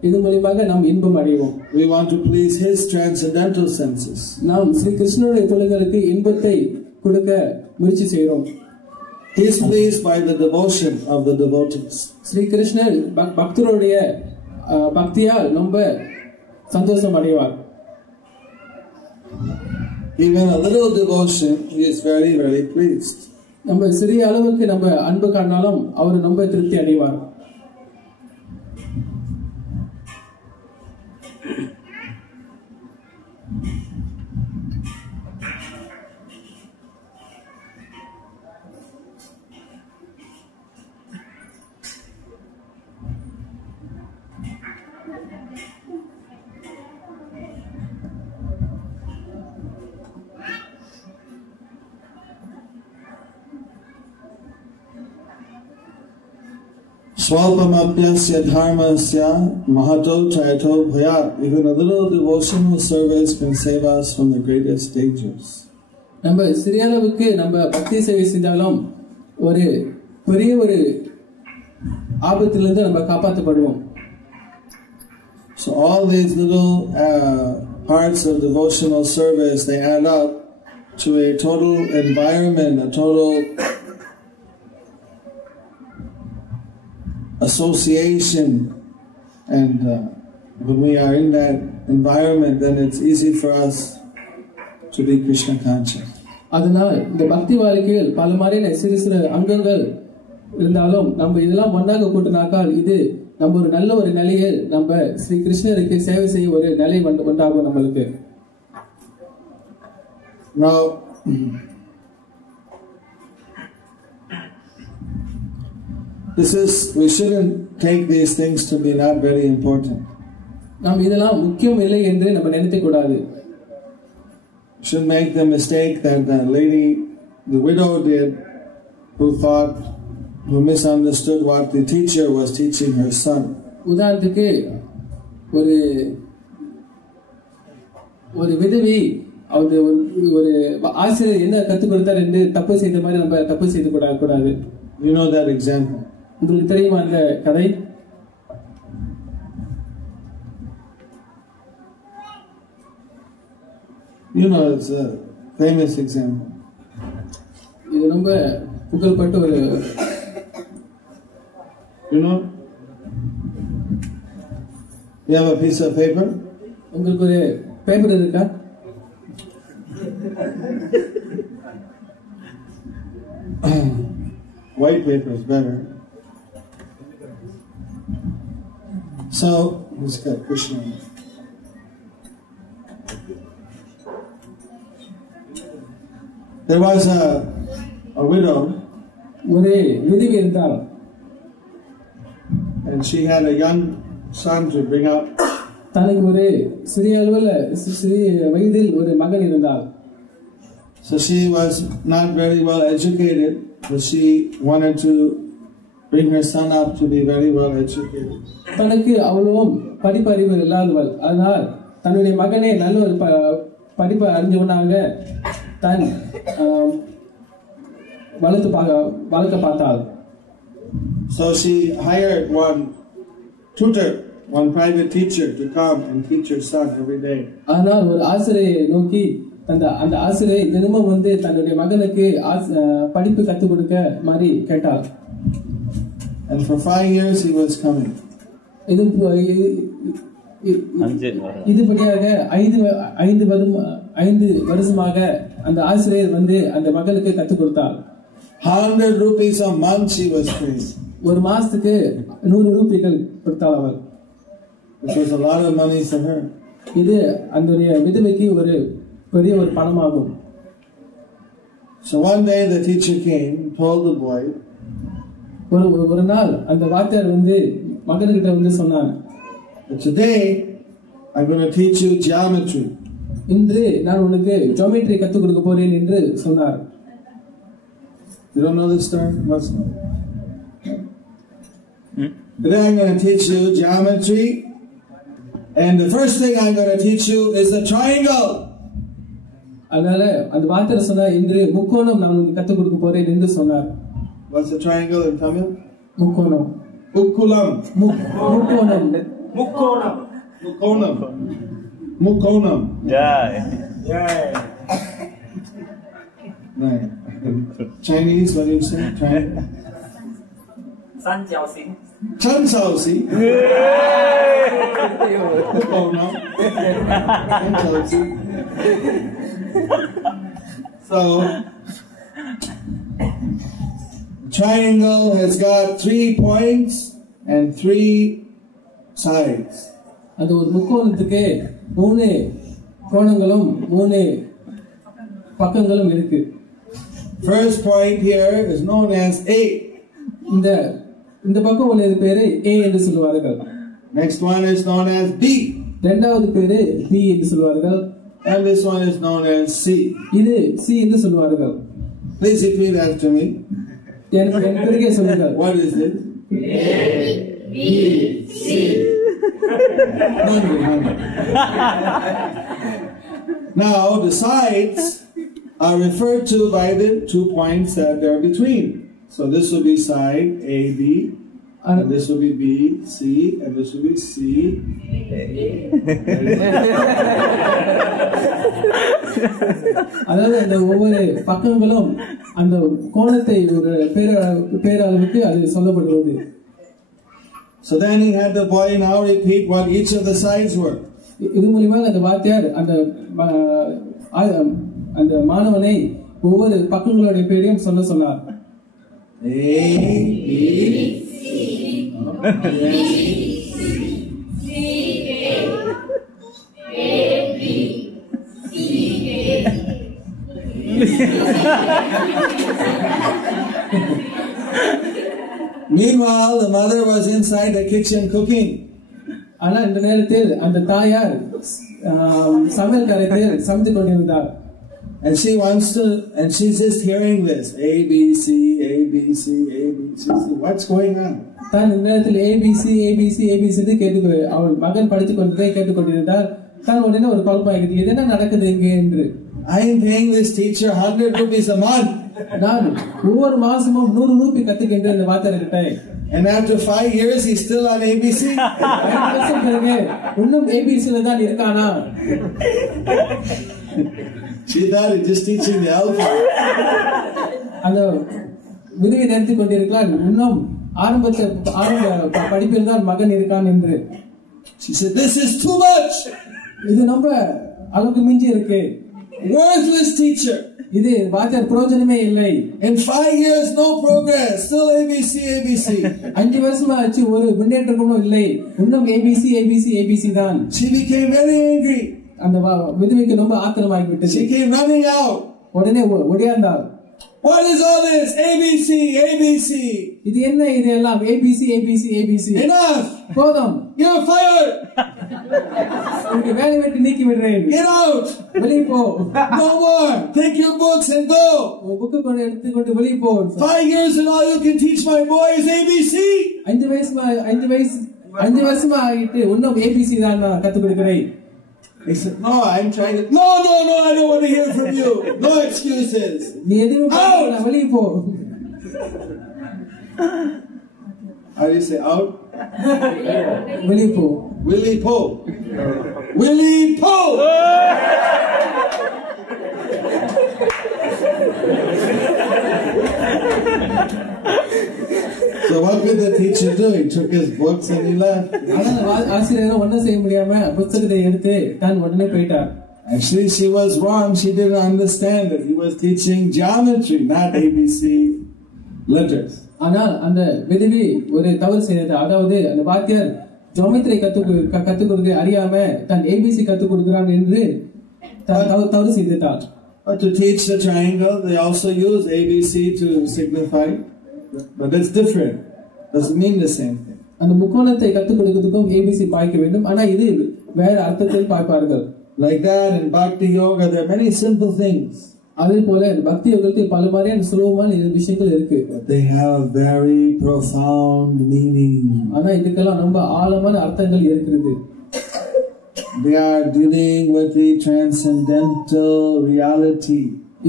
இது மூலமாக நாம் இன்பம் அடைவோம். We want to please His transcendental senses. நாம் ஸ்ரீ கிருஷ்ணனுடைய புலன்களுக்கு இன்பத்தை கொடுக்க முயற்சி செய்கிறோம். He is pleased by the devotion of the devotees. Sri கிருஷ்ணர் பக்தருடைய பக்தியால் ரொம்ப சந்தோஷம் அடைவார். Even a little devotion, He is very, very pleased. நம்ம சிறிய அளவுக்கு நம்ம அன்பு காட்டினாலும் அவர் ரொம்ப திருப்தி அடைவார். Swalpamapyasya dharmasya mahato chayato bhayat. Even a little devotional service can save us from the greatest dangers. நம்ம சிறிய அளவுக்கு நம்ம பக்தி சேவை செஞ்சாலும் ஒரு பெரிய ஒரு ஆபத்திலிருந்து நம்ம காப்பாற்றப்படுவோம். So all these little parts of devotional service, they add up to a total environment, a total association, and when we are in that environment, then it's easy for us to be Krishna conscious. அதனால் இந்த பக்தி வாழ்க்கையில் பல மாதிரியான சிறு அங்கங்கள் இருந்தாலும் நம்ம இதெல்லாம் ஒன்றாக கூட்டினாக்கால் இது நம்ம ஒரு நல்ல ஒரு நிலையில் நம்ம ஸ்ரீ கிருஷ்ணருக்கு சேவை செய்ய ஒரு நிலை உண்டாகும் நம்மளுக்கு. Now, we shouldn't take these things to be not very important. நாம் இதெல்லாம் முக்கியம் இல்லை என்று நம்ம நினைக்க கூடாது. Shouldn't make the mistake that the widow did, who misunderstood what the teacher was teaching her son. உதாரணத்துக்கு ஒரு விதவி அவர் ஒரு ஆசிரியர் என்ன கற்றுக் கொடுத்தார் என்று தப்பு செய்த மாதிரி நம்ம தப்பு செய்து கூடாது. You know that example. உங்களுக்கு தெரியுமா அந்த கதை? You know, it's a famous example. இது ரொம்ப புகழ்பெற்ற ஒரு You know? You have a piece of paper? உங்களுக்கு ஒரு பேப்பர் இருக்கா? White paper is better. So, let's get Krishna. There was a widow, ஒரு விதவை இருந்தால் and she had a young son to bring up. தனக்கு ஒரு சிறிய வயதில் ஒரு மகன் இருந்தால். So she was not very well educated, but she wanted to bring her son up to be very well educated. தனக்கு அவ்வளவும் படிப்பறிவு இல்லாதவள். அதனால் தன்னுடைய மகனை நல்ல ஒரு படிப்பு அறிஞ்சவனாக தன் வளர்க்க பார்த்தாள். So she hired one tutor, one private teacher to come and teach her son every day. ஆனால் ஒரு ஆசிரியை நோக்கி அந்த ஆசிரியை தினமும் வந்து தன்னுடைய மகனுக்கு படிப்பு கற்றுக் கொடுக்க மாதிரி கேட்டாள். And for 5 years he was coming. இதுபடியாக 5 வருஷமாக அந்த ஆசிரியர் வந்து அந்த மகளுக்கு கற்றுக் கொடுத்தார். 100 rupees a month she was paying. ஒரு மாசத்துக்கு 100 ரூபாய்கள் கொடுத்தாள் அவள். Which was a lot of money for her. இது அந்த விதவைக்கு ஒரு பெரிய ஒரு பணமாகும். So one day the teacher came, told the boy, ஒரு நாள் அந்த வாத்தியார் வந்து மகன்கிட்ட வந்து சொன்னார், today I'm going to teach you geometry. இன்று நான் உனக்கு ஜியோமெட்ரி கற்றுக் கொடுக்க போறேன் என்று சொன்னார். You don't know this term? What's that? Today I'm going to teach you geometry, and the first thing I'm going to teach you is the triangle. அதனால அந்த வாத்தியார் சொன்னார், இன்று முக்கோணம் நான் உனக்கு கற்றுக் கொடுக்க போறேன் என்று சொன்னார். What's the triangle in Tamil? முக்கோணம். Ukkulam. முக்கோணம். Mukkonam. Jai. Right. Chinese, what do you say? Triangle. 三角形。 Chansausi. Mukkonam. Chansausi. So, triangle has got 3 points and 3 sides. அது ஒரு முக்கோணத்துக்கு 3 கோணங்களும் 3 பக்கங்களும் இருக்கு. First point here is known as A. இந்த பக்கம் உள்ளது பேரு A என்று சொல்வார்கள். Next one is known as B. இரண்டாவது பேரு B என்று சொல்வார்கள். And this one is known as C. இது C என்று சொல்வார்கள். Please repeat after me. எனக்கு பிறகே சொல்லுங்கள். What is it? A, B, C. Now the sides are referred to by the 2 points that are between. So this will be side AB, and this will be B, C, and this will be C. அதாவது அந்த ஒவ்வொரு பக்கங்களும் அந்த கோணத்தை ஒரு பேரளவுக்கு அது சொல்லப்படுகிறது. So then he had the boy now repeat what each of the sides were. இது மூலமாக அந்த வாத்தியார் அந்த மாணவனை ஒவ்வொரு பக்கங்களுடைய பேரையும் சொன்னார். A, B, C, Meanwhile, the mother was inside the kitchen cooking. ஆனா இந்த நேரத்தில் அந்த தாயார் சமையல் கரையில் சமைத்து கொண்டிருந்தார். And she wants to, and she's just hearing this A B C A B C A B C. What's going on? தான் இந்த நேரத்தில் ABC ABC ABC கேட்டு அவள் மகன் படித்துக் கொண்டதை கேட்டுக்கொண்டிருந்தார். தான் உடனே ஒரு குழப்பமாகிறது, இது என்ன நடக்குது இங்கே என்று. I am paying this teacher 100 rupees a month. நான் ஒவ்வொரு மாசமும் 100 ரூபாய் கத்துக்கின்ற இந்த வாத்தியார்கிட்ட. And after 5 years he's still on ABC. இன்னும் ABC ல தான் இருக்கானா? She thought he just teaching the alphabet. அந்த விதவை நினைத்து கொண்டிருக்கிறார், இன்னும் ஆரம்ப படிப்பில் தான் மகன் இருக்கான் என்று. She said, this is too much. இது நம்ம அளவுக்கு மிஞ்சி இருக்கு. Worthless teacher. இது வாத்தியார் பிரயோஜனமே இல்லை. In 5 years, no progress. Still ABC, ABC. 5 வருஷமா ஆச்சு, ஒரு முன்னேற்றமும் இல்லை, இன்னும் ABC ABC ABC தான். She became very angry. அந்த விதவைக்கு ரொம்ப ஆத்திரமாகி விட்டது. She came running out. உடனே ஓடியாந்தாள். What is all this? ABC, ABC. இது என்ன இது எல்லாம்? ABC ABC ABC. Enough. போதும். You're fired. உனக்கு வேலை விட்டு நீக்கி விடுறேன். Get out. வெளியே போ. No more. Take your books and go. Book கொண்டு எடுத்துக்கொண்டு வெளியே போ. 5 years and all you can teach my boys ABC. 5 வருஷமா ஆகிட்டு இன்னும் ABC தான் நான் கத்துக் கொடுக்கிறேன். He said, no, I'm trying to. No, I don't want to hear from you. No excuses. நீ எதுவும் பண்ணல, வெளியே போ. How do you say out? வெளியே போ. Willie Po. Willie Po. So what did the teacher do? He took his books and he left. ஆசிரியர் ஒன்னும் செய்ய முடியாம புத்தகத்தை எடுத்து தான் உடனே போயிட்டார். Actually, she was wrong. She didn't understand that he was teaching geometry, not ABC letters. ஆனால் அந்த விதவி ஒரு தவறு செய்தது. அதாவது அந்த வாத்தியார் ஜியோமெட்ரி கத்துக் கொடுக்க அறியாம தான் ABC கத்துக் கொடுக்கிறான் என்று தவறு செய்துட்டார். But to teach the triangle, they also use ABC to signify, but it's different. Doesn't mean the same thing. அந்த முக்கோணத்தை கத்துக் கொடுக்கிறதுக்கும் ABC பாய்க்க வேண்டும், ஆனா இது வேற அர்த்தத்தில் பார்ப்பார்கள். Like that in Bhakti Yoga, there are many simple things. அதே போல பக்தி யோகத்தில் பல மாதிரியான சுலபமான விஷயங்கள் இருக்கு. But they have very profound meaning. ஆனா இதுக்கெல்லாம் ரொம்ப ஆழமான அர்த்தங்கள் இருக்கிறது. They are dealing with the transcendental reality.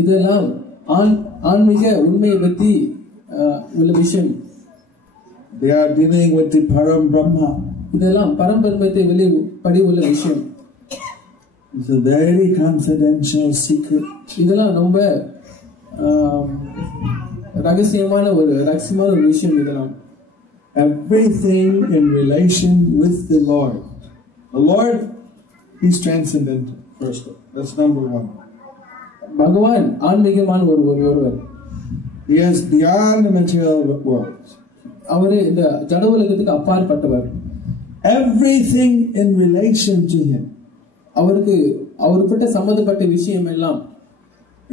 இதெல்லாம் ஆன்மீக உண்மையை பற்றி உள்ள விஷயம். They are dealing with the Param Brahma. இதெல்லாம் பரம்பிரம்மத்தை வெளிப்படி உள்ள விஷயம். It's a very confidential secret. இதெல்லாம் ரொம்ப ரகசியமான ஒரு விஷயம். இதெல்லாம் everything in relation with the Lord. The Lord, He's transcendental. First, that's number one. பகவான் ஆன்மீகமான ஒருவர். He is beyond the material world. அவரு இந்த ஜட உலகத்துக்கு அப்பாற்பட்டவர். Everything in relation to Him அவருக்கிட்ட சம்பந்தப்பட்ட விஷயம் எல்லாம்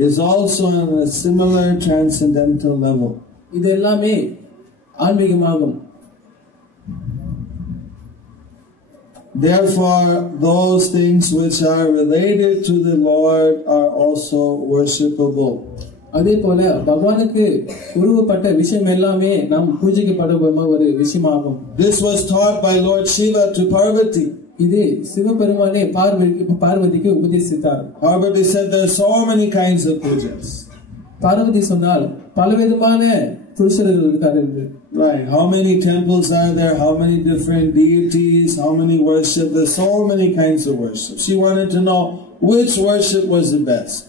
is also on a similar transcendental level. இது எல்லாமே ஆன்மீகமாகும். Therefore, those things which are related to the Lord are also worshipable. அதே போல பகவானுக்கு உருவப்பட்ட விஷயம் எல்லாமே நாம் பூஜிக்கப்படும் ஒரு விஷயமாகும். This was taught by Lord Shiva to Parvati. இது சிவபெருமானே பார்வதிக்கு உபதேசித்தார். Parvati said there are so many kinds of pujas. Parvati சொன்னால் பலவிதமான புருஷர்கள் இருக்கார் என்று. Right. How many temples are there? How many different deities? How many worship? There's so many kinds of worship. She wanted to know which worship was the best.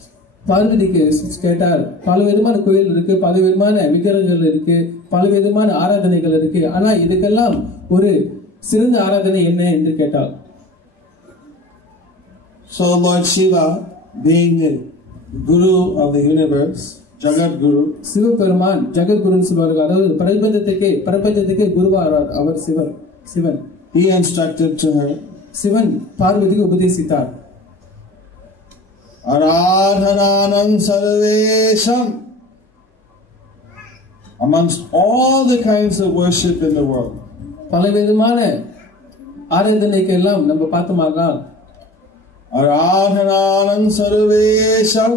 பார்வதிக்கு கேட்டார், பலவிதமான கோயில் இருக்கு, பலவிதமான விக்கிரகங்கள் இருக்கு, பலவிதமான ஆராதனைகள் இருக்கு, ஆனா இதுக்கெல்லாம் ஒரு சிறந்த ஆராதனை என்ன என்று கேட்டார். So Lord Shiva, being the Guru of the universe, Jagat Guru, Sivaperuman ஜகத் குருன்னு சொல்வார்கள். அதாவது பிரபஞ்சத்துக்கு குருவாரார் அவர் Sivan. He instructed to her, Sivan பார்வதிக்கு உபதேசித்தார். Aradhananam sarvesham. Amongst all the kinds of worship in the world, பலவிதமான ஆராதனைக்கு எல்லாம் நம்ம பார்த்தோம்னா Aradhananam sarvesham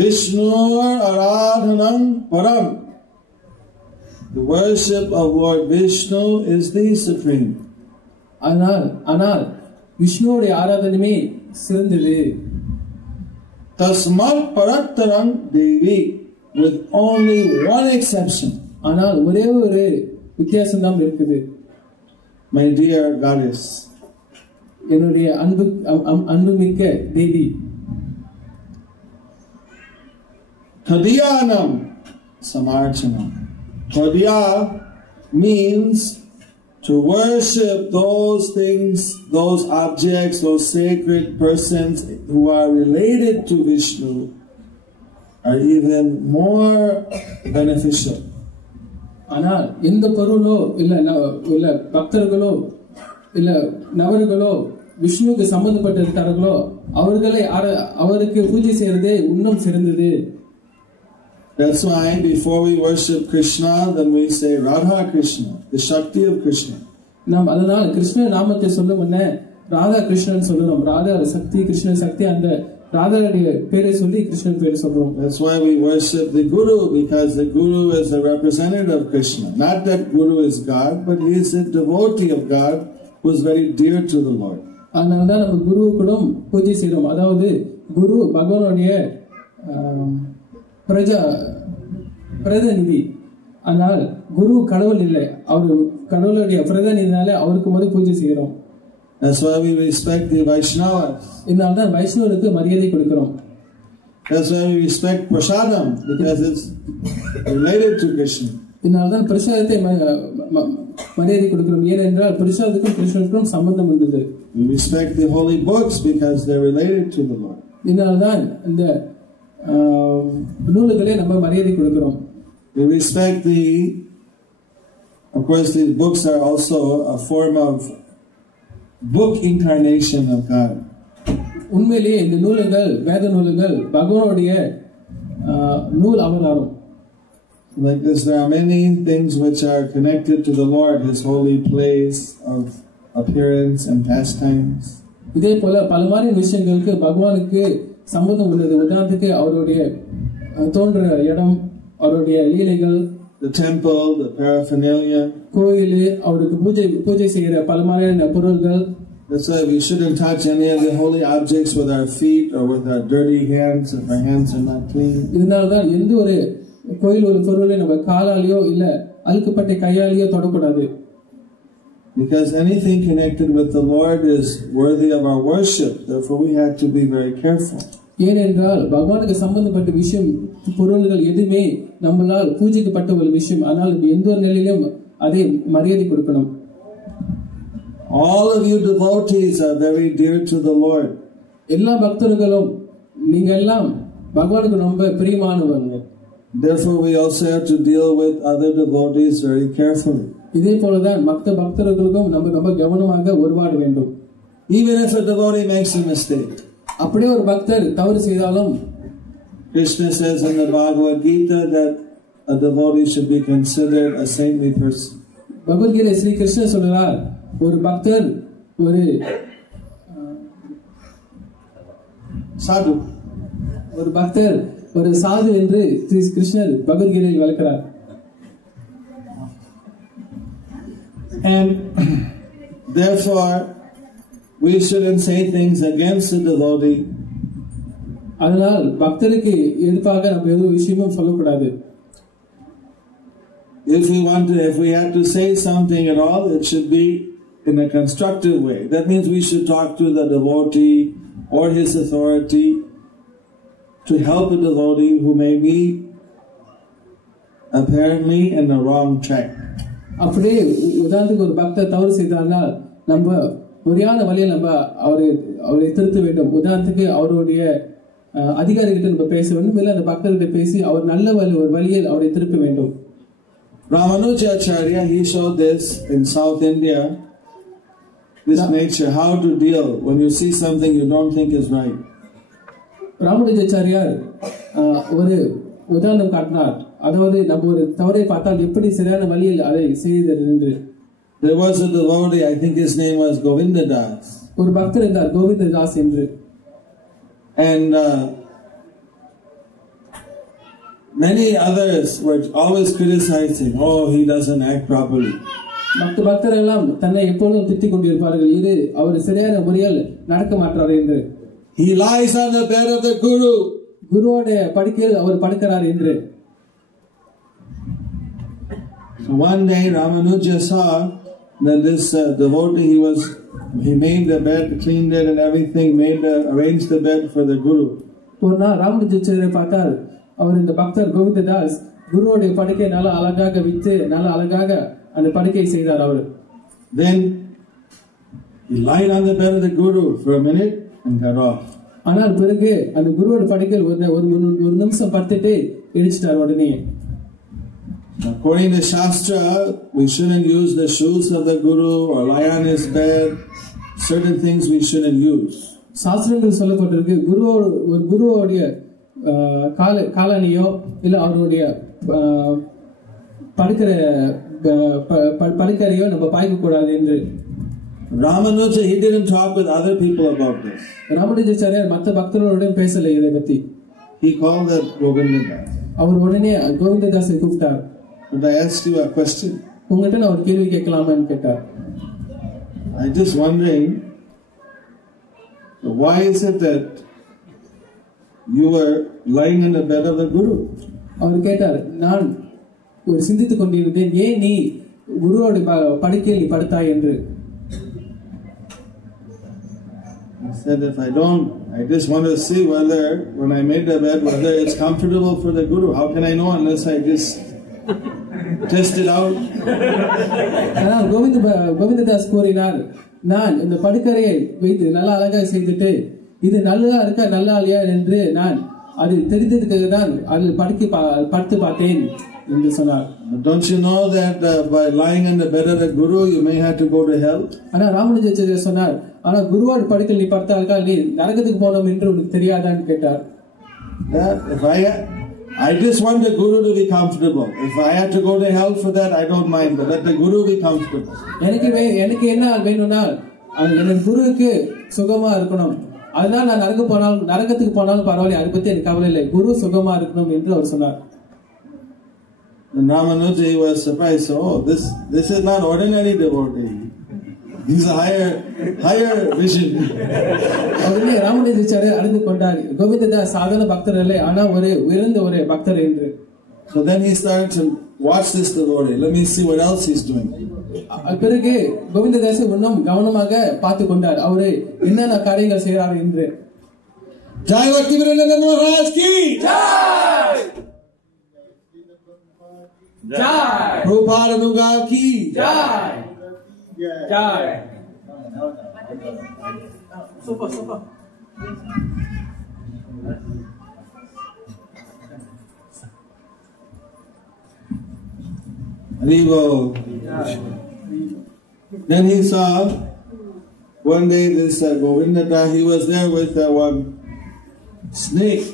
Vishnur Aradhanam Param. The worship of Lord Vishnu is the supreme. ஆனால் விஷ்ணுவுடைய ஆராதனையே சிறந்தது. Tasmat Paraktaram Devi, with only one exception. ஆனால் ஒரே ஒரு வித்தியாசம் தான் இருக்குது. My dear goddess, என்னுடைய அன்புமிக்க தேவி, Tadyanam samarchanam. Tadya means to worship those things, those objects, those sacred persons who are related to Vishnu are even more beneficial. ஆனால் எந்த பொருளோ இல்ல பக்தர்களோ இல்ல நபர்களோ விஷ்ணுவுக்கு சம்பந்தப்பட்டிருக்கார்களோ அவருக்கு பூஜை செய்யறதே இன்னும் சிறந்தது. That's why before we worship Krishna, then we say Radha Krishna, the Shakti of Krishna. நாம் அதனால் கிருஷ்ண நாமத்தை சொல்ல முன்னே ராதா கிருஷ்ணன் சொல்லணும். ராதா சக்தி, கிருஷ்ண சக்தி, அந்த ராதாவுடைய பேரை சொல்லி கிருஷ்ணன் பேரை சொல்றோம். That's why we worship the Guru, because the Guru is a representative of Krishna. Not that Guru is God, but he is a devotee of God who is very dear to the Lord. அதனால்தான் நம்ம குருவுக்கும் பூஜை செய்யறோம். அதாவது குரு பகவானுடைய பிரதிநிதி. ஆனால் குரு கடவுள் இல்லை, அவர் கடவுளுடைய பிரதிநிதினால அவருக்கு முதல் பூஜை செய்யறோம். That's why we respect the Vaishnavas. இதனால்தான் வைஷ்ணவருக்கு மரியாதை கொடுக்கிறோம். That's why we respect Prasadam, because it's related to Krishna. இதனால்தான் பிரசாதத்தை மரியாதை கொடுக்கிறோம். ஏனென்றால் பிரசாதத்துக்கும் கிருஷ்ணனுக்கும் சம்பந்தம் உள்ளது. We respect the holy books because they're related to the Lord. இதனால்தான் இந்த நூல்களே நம்ம மரியாதை கொடுக்கிறோம். We respect of course these books are also a form of book incarnation of God. உண்மையிலேயே இந்த நூல்கள், வேத நூல்கள் பகவானுடைய நூல் அவதாரம். Like this, there are many things which are connected to the Lord, His holy place of appearance and pastimes. இதே போல பலமான விஷயங்களுக்கு பகவானுக்கு சம்பந்தம் உள்ளது. உதாரணத்துக்கு அவருடைய தோன்ற இடம், அவருடைய லீலைகள், the temple, the paraphernalia, கோயில், அவருக்கு பூஜை செய்யற பலமான பொருள்கள். That's why we shouldn't touch any of the holy objects with our feet or with our dirty hands if our hands are not clean. இதனால்தான் எந்த ஒரு கோயில் ஒரு பொருளை நம்ம காலாலேயோ இல்ல அழுக்குப்பட்ட கையாலேயோ தொடக்கூடாது. Because anything connected with the Lord is worthy of our worship. Therefore we have to be very careful. ஏனென்றால் பகவானுக்கு சம்பந்தப்பட்ட விஷயம் பொருள்கள் எதுவுமே நம்மளால் பூஜிக்கப்பட்ட ஒரு விஷயம். ஆனால் எந்த ஒரு நிலையிலும் அதை மரியாதை கொடுக்கணும். All of you devotees are very dear to the Lord. எல்லா பக்தர்களும் நீங்க எல்லாம் பகவானுக்கு ரொம்ப பிரியமானவங்க. Therefore we also have to deal with other devotees very carefully. இதே போலதான் மற்ற பக்தர்களுக்கும் நம்ம ரொம்ப கவனமாக உருவாட வேண்டும். Even if a devotee makes a mistake. அப்படியே ஒரு பக்தர் தவறு செய்தாலும் Krishna says in the Bhagavad Gita that a devotee should be considered a saintly person. Bhagavad Gita ஸ்ரீ கிருஷ்ணர் சொல்றார், ஒரு பக்தர் ஒரு sadhu, ஒரு பக்தர் ஒரு சாது என்று ஸ்ரீ கிருஷ்ணர் பகவத்கீதையில் விளக்கிறார். And therefore we shouldn't say things against the devotee. அதனால் பக்தருக்கு எதிர்ப்பாக நம்ம எதுவும் விஷயமும் சொல்லக்கூடாது. If we have to say something at all, it should be in a constructive way. That means we should talk to the devotee or his authority to help a devotee who may be apparently in the wrong track. அப்படியே உதாரணத்துக்கு ஒரு பக்தர் தவறு செய்தால் நம்ம முறையான வழியில் நம்ம அவரை திருத்த வேண்டும். உதாரணத்துக்கு அவருடைய அதிகாரிகிட்ட நம்ம பேச வேண்டும், இல்லை அந்த பக்தர்கிட்ட பேசி அவர் நல்ல ஒரு வழியில் அவரை திருப்ப வேண்டும். Ramanujacharya, he showed this in South India, this nature, how to deal when you see something you don't think is right. Ramanujacharyar ஒரு உதாரணம் காட்டினார். அதாவது நம்ம ஒரு தவறை பார்த்தால் எப்படி சரியான வழியில் அதை செய்தது என்று. There was a devotee, I think his name was Govindadas. ஒரு பக்தர் இருந்தார் கோவிந்ததாஸ் என்று. And many others were always criticizing, oh, he doesn't act properly. மற்ற பக்தர் எல்லாம் தன்னை எப்பொழுதும் திட்டிக் கொண்டிருப்பார்கள், இது அவர் சரியான முறையில் நடக்க மாட்டார் என்று. He lies on the bed of the Guru. குருவோட படுக்கையில் அவர் படுக்கிறார் என்று. So one day Ramanuja saw that this devotee, he made the bed, cleaned it and everything, arranged the bed for the Guru. ஒரு நாள் ராமானுஜாச்சாரியரை பார்த்தால் அவர் இந்த பக்தர் கோவிந்ததாஸ் குருவோடைய படுக்கை நல்லா அழகாக வித்து நல்லா அழகாக அந்த படுக்கை செய்தார் அவர். Then he lied on the bed of the Guru for a minute and got off. ஆனால் பிறகு அந்த குருவோட படுக்கையில் ஒரு நிமிஷம் படுத்துட்டு இடிச்சிட்டார் உடனே. According to Shastra, we shouldn't use the shoes of the Guru or lie on his bed. Certain things we shouldn't use. சாஸ்திரங்கள் சொல்லப்பட்டிருக்கு ஒரு குருவோடைய காலணியோ இல்ல அவருடைய படுக்கறையோ நம்ம பாய்க்க கூடாது என்று. Ramanuja, he didn't talk with other people about this. Ramanujacharyar மற்ற பக்தர்களுடன் பேசல இதை பத்தி. He called that Govindadas. அவர் உடனே கோவிந்ததாஸை கூப்பிட்டார். But I asked you a question. உங்ககிட்ட நான் ஒரு கேள்வி கேட்கலாமான்னு கேட்டார். I just wondering, why is it that you were lying in the bed of the Guru? அவர் கேட்டார், நான் ஒரு சிந்தித்துக் கொண்டிருந்தேன், ஏன் நீ குருவோட படுக்கையில் நீ படுத்தாய் என்று. He said, if I don't, I just want to see whether, when I made the bed, whether it's comfortable for the Guru. How can I know unless I just test it out? Govindadas கூறினார், நான் இந்த படுக்கறையை வைத்து நல்லா அழகாக செய்துட்டு இது நல்லா இருக்கா நல்லா இல்லையா என்று நான் அது தெரிந்ததுக்காக தான் அதில் படுத்து பார்த்தேன் என்று சொன்னார். Don't you know that by lying in the bed of the Guru you may have to go to hell? ஆனா ராமானுஜாச்சாரியார் சொன்னார், ஆனா குருவோட படுக்கையில் நீ படுத்தால் நீ நரகத்துக்கு போனோம் என்று உனக்கு தெரியாதான்னு கேட்டார். If I just want the Guru to be comfortable. If I have to go to hell for that, I don't mind, but let the Guru be comfortable. எனக்கு என்ன வேணும்னா என் குருவுக்கு சுகமா இருக்கணும். அதனால நான் நரகத்துக்கு போனாலும் பரவாயில்ல, அதை பத்தி எனக்கு கவலை இல்லை, குரு சுகமா இருக்கணும் என்று அவர் சொன்னார். And Ramanuja was surprised. Oh, this is not ordinary devotee. He's a higher vision. உடனே ராமானுஜாச்சாரியார் அறிந்து கொண்டார், கோவிந்ததாஸ் சாதாரண பக்தர் இல்லை, ஆனா ஒரு உயர்ந்த ஒரு பக்தர் என்று. So then he started to watch this devotee. Let me see what else he's doing. பிறகு கோவிந்ததாஸ் இன்னும் கவனமாக பார்த்து கொண்டார், அவரு என்னென்ன காரியங்கள் செய்யறாரு என்று. ஜெய் பக்திவேதாந்த மகாராஜ் கி ஜெய். ஜெய் பிரபுபாத நுகா கி Jai. Jai. Super. Haribo. Then he saw one day this Govindada, he was there with one snake.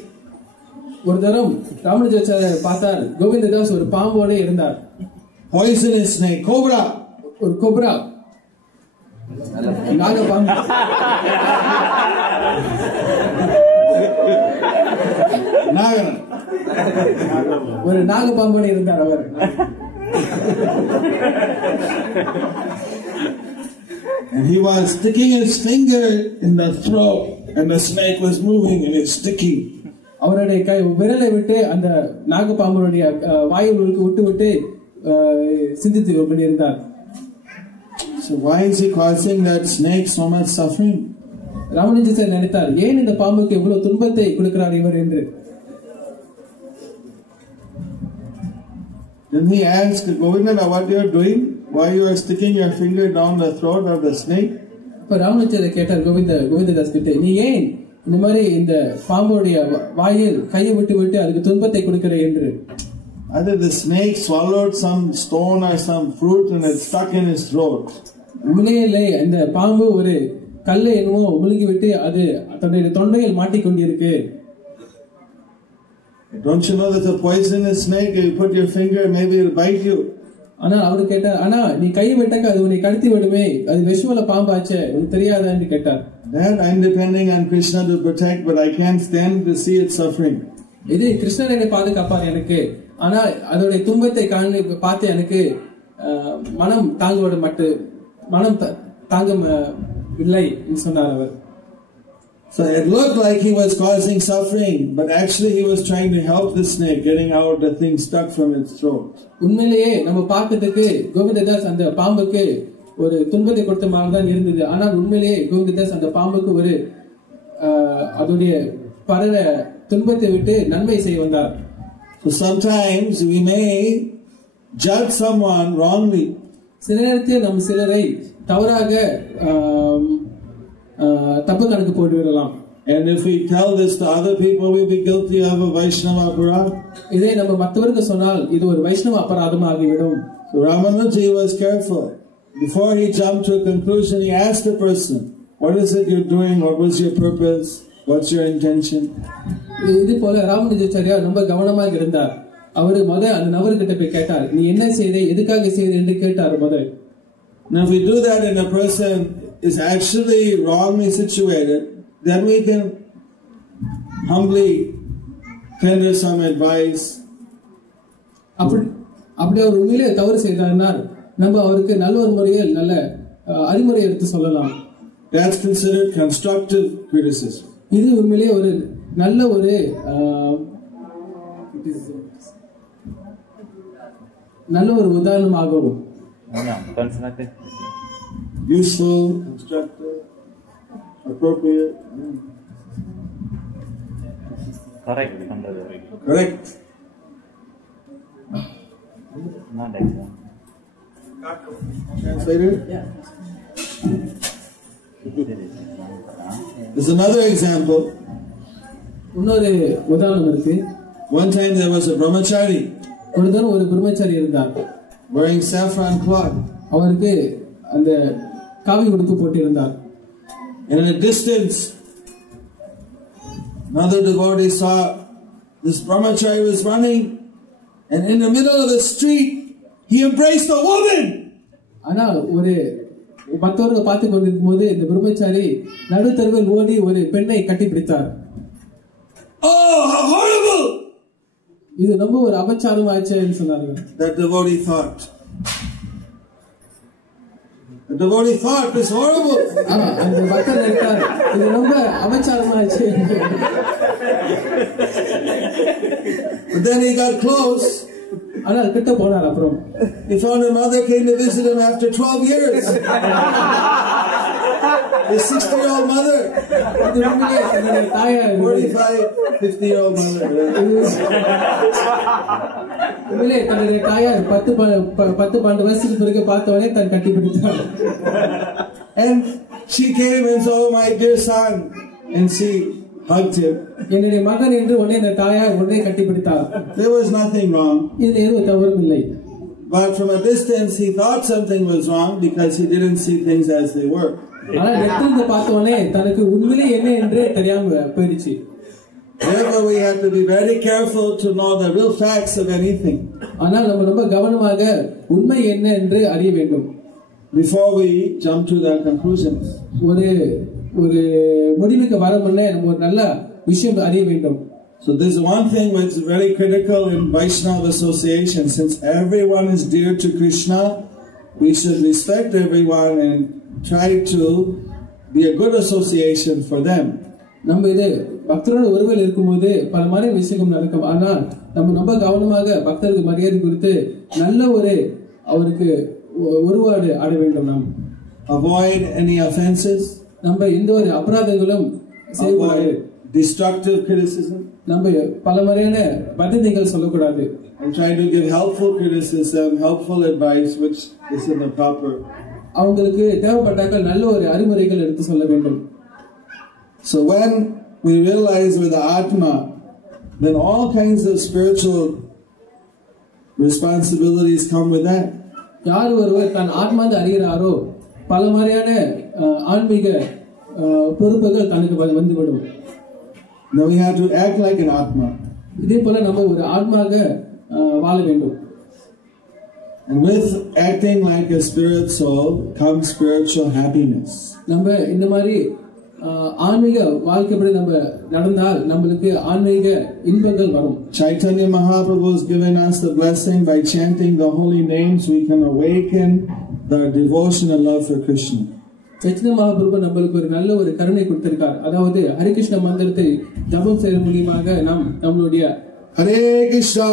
ஒரு தரம் ராமானுஜாச்சாரியார் பார்த்தார், கோவிந்ததாஸ் ஒரு பாம்போட இருந்தார். Poisonous snake, cobra. ஒரு கோப்ரா நாகபாம்பு. ஒரு நாகபாம்போட இருந்தார் அவர். And he was sticking his finger in the throat and the snake was moving and it's sticking. அவருடைய விரலை விட்டு அந்த நாகபாம்புடைய வாயுகளுக்கு விட்டு சிந்தித்து கொண்டிருந்தார். So why is he causing that snake so much suffering? Ramanujacharyar நினைத்தார், ஏன் இந்த பாம்புக்கு இவ்வளவு துன்பத்தை கொடுக்கிறார் இவர் என்று. Then he asked Govindada, what you are doing? Why you are sticking your finger down the throat of the snake? இப்ப ராமானுஜாச்சாரியார் கேட்டார் கோவிந்ததாஸ் கிட்ட, நீ ஏன் இந்த மாதிரி இந்த பாம்புடைய வாயில் கையை விட்டு அதுக்கு துன்பத்தை கொடுக்கிற என்று. Either the snake swallowed some stone or some fruit and it stuck in his throat. உண்மையிலே இந்த பாம்பு ஒரு கல்லை என்னமோ முழுங்கி விட்டு அது தன்னுடைய தொண்டையில் மாட்டிக்கொண்டிருக்கு. Don't you know that the poisonous snake, if you put your finger, maybe it will bite you. ஆனா அவரு கேட்டார், ஆனா நீ கை விட்டாக்க அது உன்னை கடித்து விடுமே, அது விஷமுள்ள பாம்பாச்சே, உனக்கு தெரியாதா என்று கேட்டார். That I'm depending on Krishna to protect, but I can't stand to see it suffering. இது கிருஷ்ணர் என்னை பாதுகாப்பார் எனக்கு, ஆனா அதோடைய துன்பத்தை பார்த்து எனக்கு மனம் தாங்க இல்லை என்று சொன்னார் அவர். So it looked like he was causing suffering, but actually he was trying to help the snake getting out the thing stuck from its throat. உண்மையிலேயே நம்ம பார்க்கிறதுக்கு கோவிந்ததாஸ் அந்த பாம்புக்கு ஒரு துன்பத்தை கொடுத்த மாதிரி தான் இருந்தது, ஆனால் உண்மையிலேயே கோவிந்ததாஸ் அந்த பாம்புக்கு ஒரு அதோடைய பரவ துன்பத்தை விட்டு நன்மை செய்ய வந்தார். So sometimes we may judge someone wrongly. சில நேரத்தில் நம்ம சிலரை தவறாக தப்பு கணக்கு போட்டு விடலாம். And if we tell this to other people, we'll be guilty of a Vaishnava aparadha. இதை நம்ம மற்றவருக்கு சொன்னால் இது ஒரு வைஷ்ணவ அபராதம் ஆகிவிடும். So Ramanuji was careful. Before he jumped to a conclusion, he asked the person, what is it you're doing? What was your purpose? What's your intention? இது போல ராமானுஜாச்சாரியார் ரொம்ப கவனமாக இருந்தார். அவர் அந்த நபர்கிட்ட போய் கேட்டார், நீ என்ன செய்தே, எதுக்காக செய்தே என்று கேட்டார் முதல். Now if we do that and a person is actually wrongly situated, then we can humbly tender some advice. அப்படி அவர் உண்மையிலே தவறு செய்தார்னால் நம்ம அவருக்கு நல்ல ஒரு முறையில் நல்ல அறிமுறை எடுத்து சொல்லலாம். That's considered constructive criticism. இது உண்மையிலே ஒரு நல்ல ஒரு உதாரணமாகும். Useful, constructive, appropriate. Correct. Not exam. Translator? Yeah. There's another example. இன்னொரு உதாரணம் இருக்கு. One time there was a brahmachari. ஒரு பிரம்மச்சாரி இருந்தார். Wearing saffron cloth. அவருக்கு அந்த காவி உடுப்பு போட்டிருந்தார். And in a distance, another devotee saw this brahmachari was running, and in the middle of the street, he embraced a woman. ஆனால் ஒரு மற்றவர்கள் பார்த்து கொண்டிருக்கும் போது இந்த பிரம்மச்சாரி நடுத்தருவில் ஓடி ஒரு பெண்ணை கட்டிப்பிடித்தார். Oh, how horrible! இது ரொம்ப ஒரு அபச்சாரம் ஆயிடுச்சுன்னு சொன்னார்கள். That devotee thought. The devotee thought this horrible. அந்த பக்தர் நினைத்தார் இது ரொம்ப அபச்சாரம் ஆயிடுச்சு. But then he got close. ஆனால் கிட்ட போனார். அப்புறம் he found her mother came to visit him after 12 years. His 60-year-old mother. 45, 50-year-old mother. உண்மையிலே தன்னுடைய தாயார் 10-12 வருஷத்துக்கு பிறகு பார்த்தவனே தன் கட்டி பிடித்தார். And she came and said, oh my dear son, and she hugged him. என்னுடைய மகன் என்று உடனே அந்த தாயார் உடனே கட்டி பிடித்தார். There was nothing wrong. இதில் எதுவும் தவறும் இல்லை. But from a distance he thought something was wrong because he didn't see things as they were. ஆனால் நெற்றிலிருந்து பார்த்தவனே தனக்கு உண்மையிலே என்ன என்று தெரியாம போயிடுச்சு. Therefore we have to be very careful to know the real facts of anything. ஆனால் நம்ம ரொம்ப கவனமாக உண்மை என்ன என்று அறிய வேண்டும். Before we jump to the conclusions. ஒரு முடிவுக்கு வர முன்னே நம்ம ஒரு நல்ல விஷயம் அறிய வேண்டும். So there's one thing which is very critical in Vaishnava association. Since everyone is dear to Krishna, we should respect everyone and try to be a good association for them. நம்ம இது பக்தரோட உறவில் இருக்கும்போது பல மாதிரி விஷயங்கள் நடக்கும். ஆனால் நம்ம ரொம்ப கவனமாக பக்தருக்கு மரியாதை கொடுத்து நல்ல அவருக்கு ஒருவாடு ஆட வேண்டும். நாம் avoid any offenses. நம்ம எந்த ஒரு அபராதங்களும் செய்யக்கூடாது. Destructive criticism. நம்ம பல மாதிரியான வதந்திகள் சொல்லக்கூடாது. And try to give helpful criticism, helpful advice which is in the proper. அவங்களுக்கு தேவைப்பட்டால் நல்ல ஒரு அறிவுரைகள் எடுத்து சொல்ல வேண்டும். So when we realize with the Atma, then all kinds of spiritual responsibilities come with that. யார் ஒருவர் தன் ஆத்மாவை அறிகிறாரோ பல மாதிரியான ஆன்மீக பொறுப்புகள் தனக்கு வந்துவிடும். Now we have to act like an Atma. இதே போல நம்ம ஒரு ஆத்மாக வாழ வேண்டும். And with acting like a spirit soul comes spiritual happiness. நம்ம இந்த மாதிரி ஆன்மீக வாழ்க்கைப்படி நம்ம நடந்தால் நம்மளுக்கு ஆன்மீக இன்பங்கள் வரும். Chaitanya Mahaprabhu has given us the blessing by chanting the holy names we can awaken the devotion and love for Krishna. Chaitanya மகாபிரபு நம்மளுக்கு ஒரு நல்ல ஒரு கருணை கொடுத்திருக்கார். அதாவது ஹரிகிருஷ்ண மந்திரத்தை ஜபம் செய்ய மூலமாக நாம் நம்மளுடைய Hare Krishna,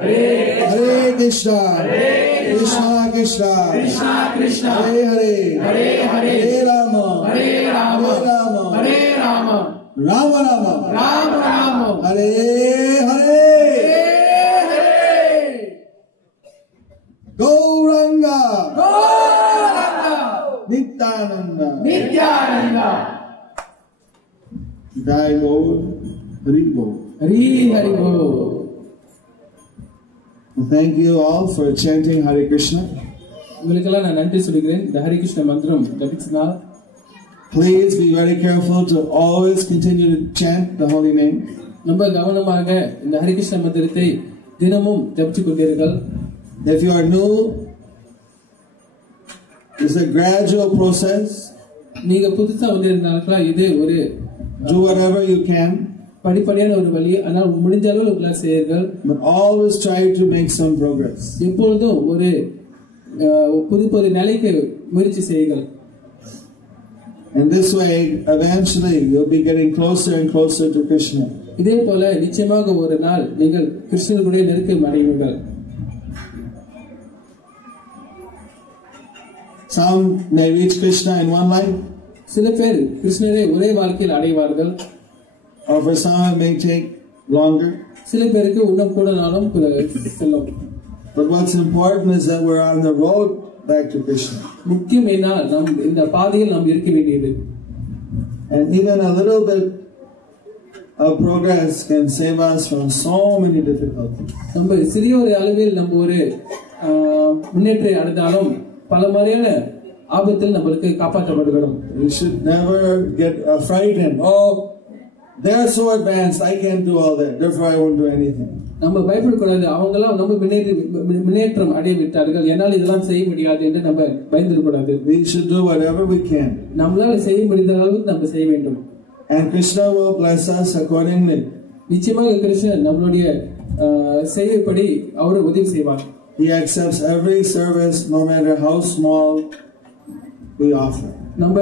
Hare Krishna, Krishna Krishna, Krishna Krishna, Hare Hare, Hare Hare, Hare Rama, Hare Rama, Hare Rama, Rama Rama, Rama Rama, Hare Hare, Gauranga. Nityananda. Jai Gaur, Hari Gaur. Hari Bo. Thank you all for chanting Hare Krishna. உங்களுக்கெல்லாம் நான் நன்றி சொல்கிறேன். இந்த ஹரி கிருஷ்ண மந்திரம் ஜபிச்சனால் Please be very careful to always continue to chant the holy name. ரொம்ப கவனமாக இந்த ஹரி கிருஷ்ண மந்திரத்தை தினமும் ஜபிச்சு கொண்டீர்கள். If you are new, it's a gradual process. நீங்க புதுசா வந்திருந்தாலும் இது ஒரு Do whatever you can, படிப்படியான ஒரு வழி. ஆனால் முடிஞ்ச அளவு உங்களால் செய்யுங்கள். but always try to make some progress. எப்பொழுதும் ஒரு புது நிலைக்கு முயற்சி செய்யுங்கள். And this way, eventually, you'll be getting closer and closer to Krishna. இதே போல நிச்சயமாக ஒரு நாள் நீங்கள் கிருஷ்ணனுடைய நெருக்கம் அடைவீர்கள். Some may reach Krishna in one life, சில பேர் கிருஷ்ணரை ஒரே வாழ்க்கையில் அடைவார்கள். or for some it may take longer. சில பேருக்கு இன்னும் கூட நாளும் செல்லும். But what's important is that we're on the road back to Krishna. முக்கியம் என்ன, நம் இந்த பாதையில் நாம் இருக்க வேண்டியது. And even a little bit of progress can save us from so many difficulties. நம்ம சிறிய ஒரு அளவில் நம்ம ஒரு முன்னேற்றம் அடைந்தாலும் பல முறையான ஆபத்தில் நம்மளுக்கு காப்பாற்றப்படுகிறோம். We should never get frightened. Oh, they are so advanced, I can't do all that, therefore I won't do anything. நம்ம பயப்படக்கூடாது. அவங்கெல்லாம் நம்ம முன்னேற்றம் அடைய விட்டார்கள், என்னால் இதெல்லாம் செய்ய முடியாது என்று நம்ம பயந்துடக்கூடாது. We should do whatever we can. நம்மளால செய்ய முடிந்த அளவுக்கு நம்ம செய்ய வேண்டும். And Krishna will bless us accordingly. நிச்சயமாக கிருஷ்ணன் நம்மளுடைய செய்யப்படி அவர் உதவி செய்வார். He accepts every service, no matter how small we offer. நம்ம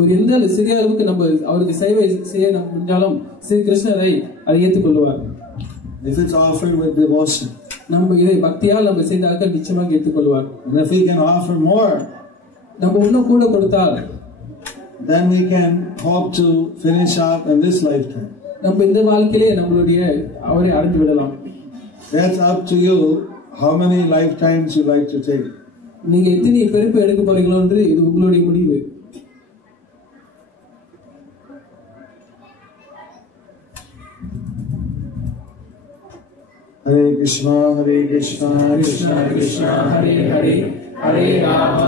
ஒரு எந்த சிறிய அளவுக்கு நம்ம அவருக்கு சேவை செய்ய முடிஞ்சாலும் ஸ்ரீ கிருஷ்ணரை அதை ஏற்றுக்கொள்வார். If it's offered with devotion. நம்ம இதை பக்தியால் நம்ம செய்தாக நிச்சயமாக ஏற்றுக்கொள்வார். And if we can offer more, நம்ம இன்னும் கூட கொடுத்தால் then we can hope to finish up in this lifetime. நம்ம இந்த வாழ்க்கையிலே நம்மளுடைய அவரை அடைந்து விடலாம். That's up to you how many lifetimes you like to take. நீங்க எத்தனை பிறப்பு எடுக்க போறீங்களோ என்று இது உங்களுடைய முடிவு. Hare Krishna, Hare Krishna, Krishna Krishna, Hare Hare, Hare Rama,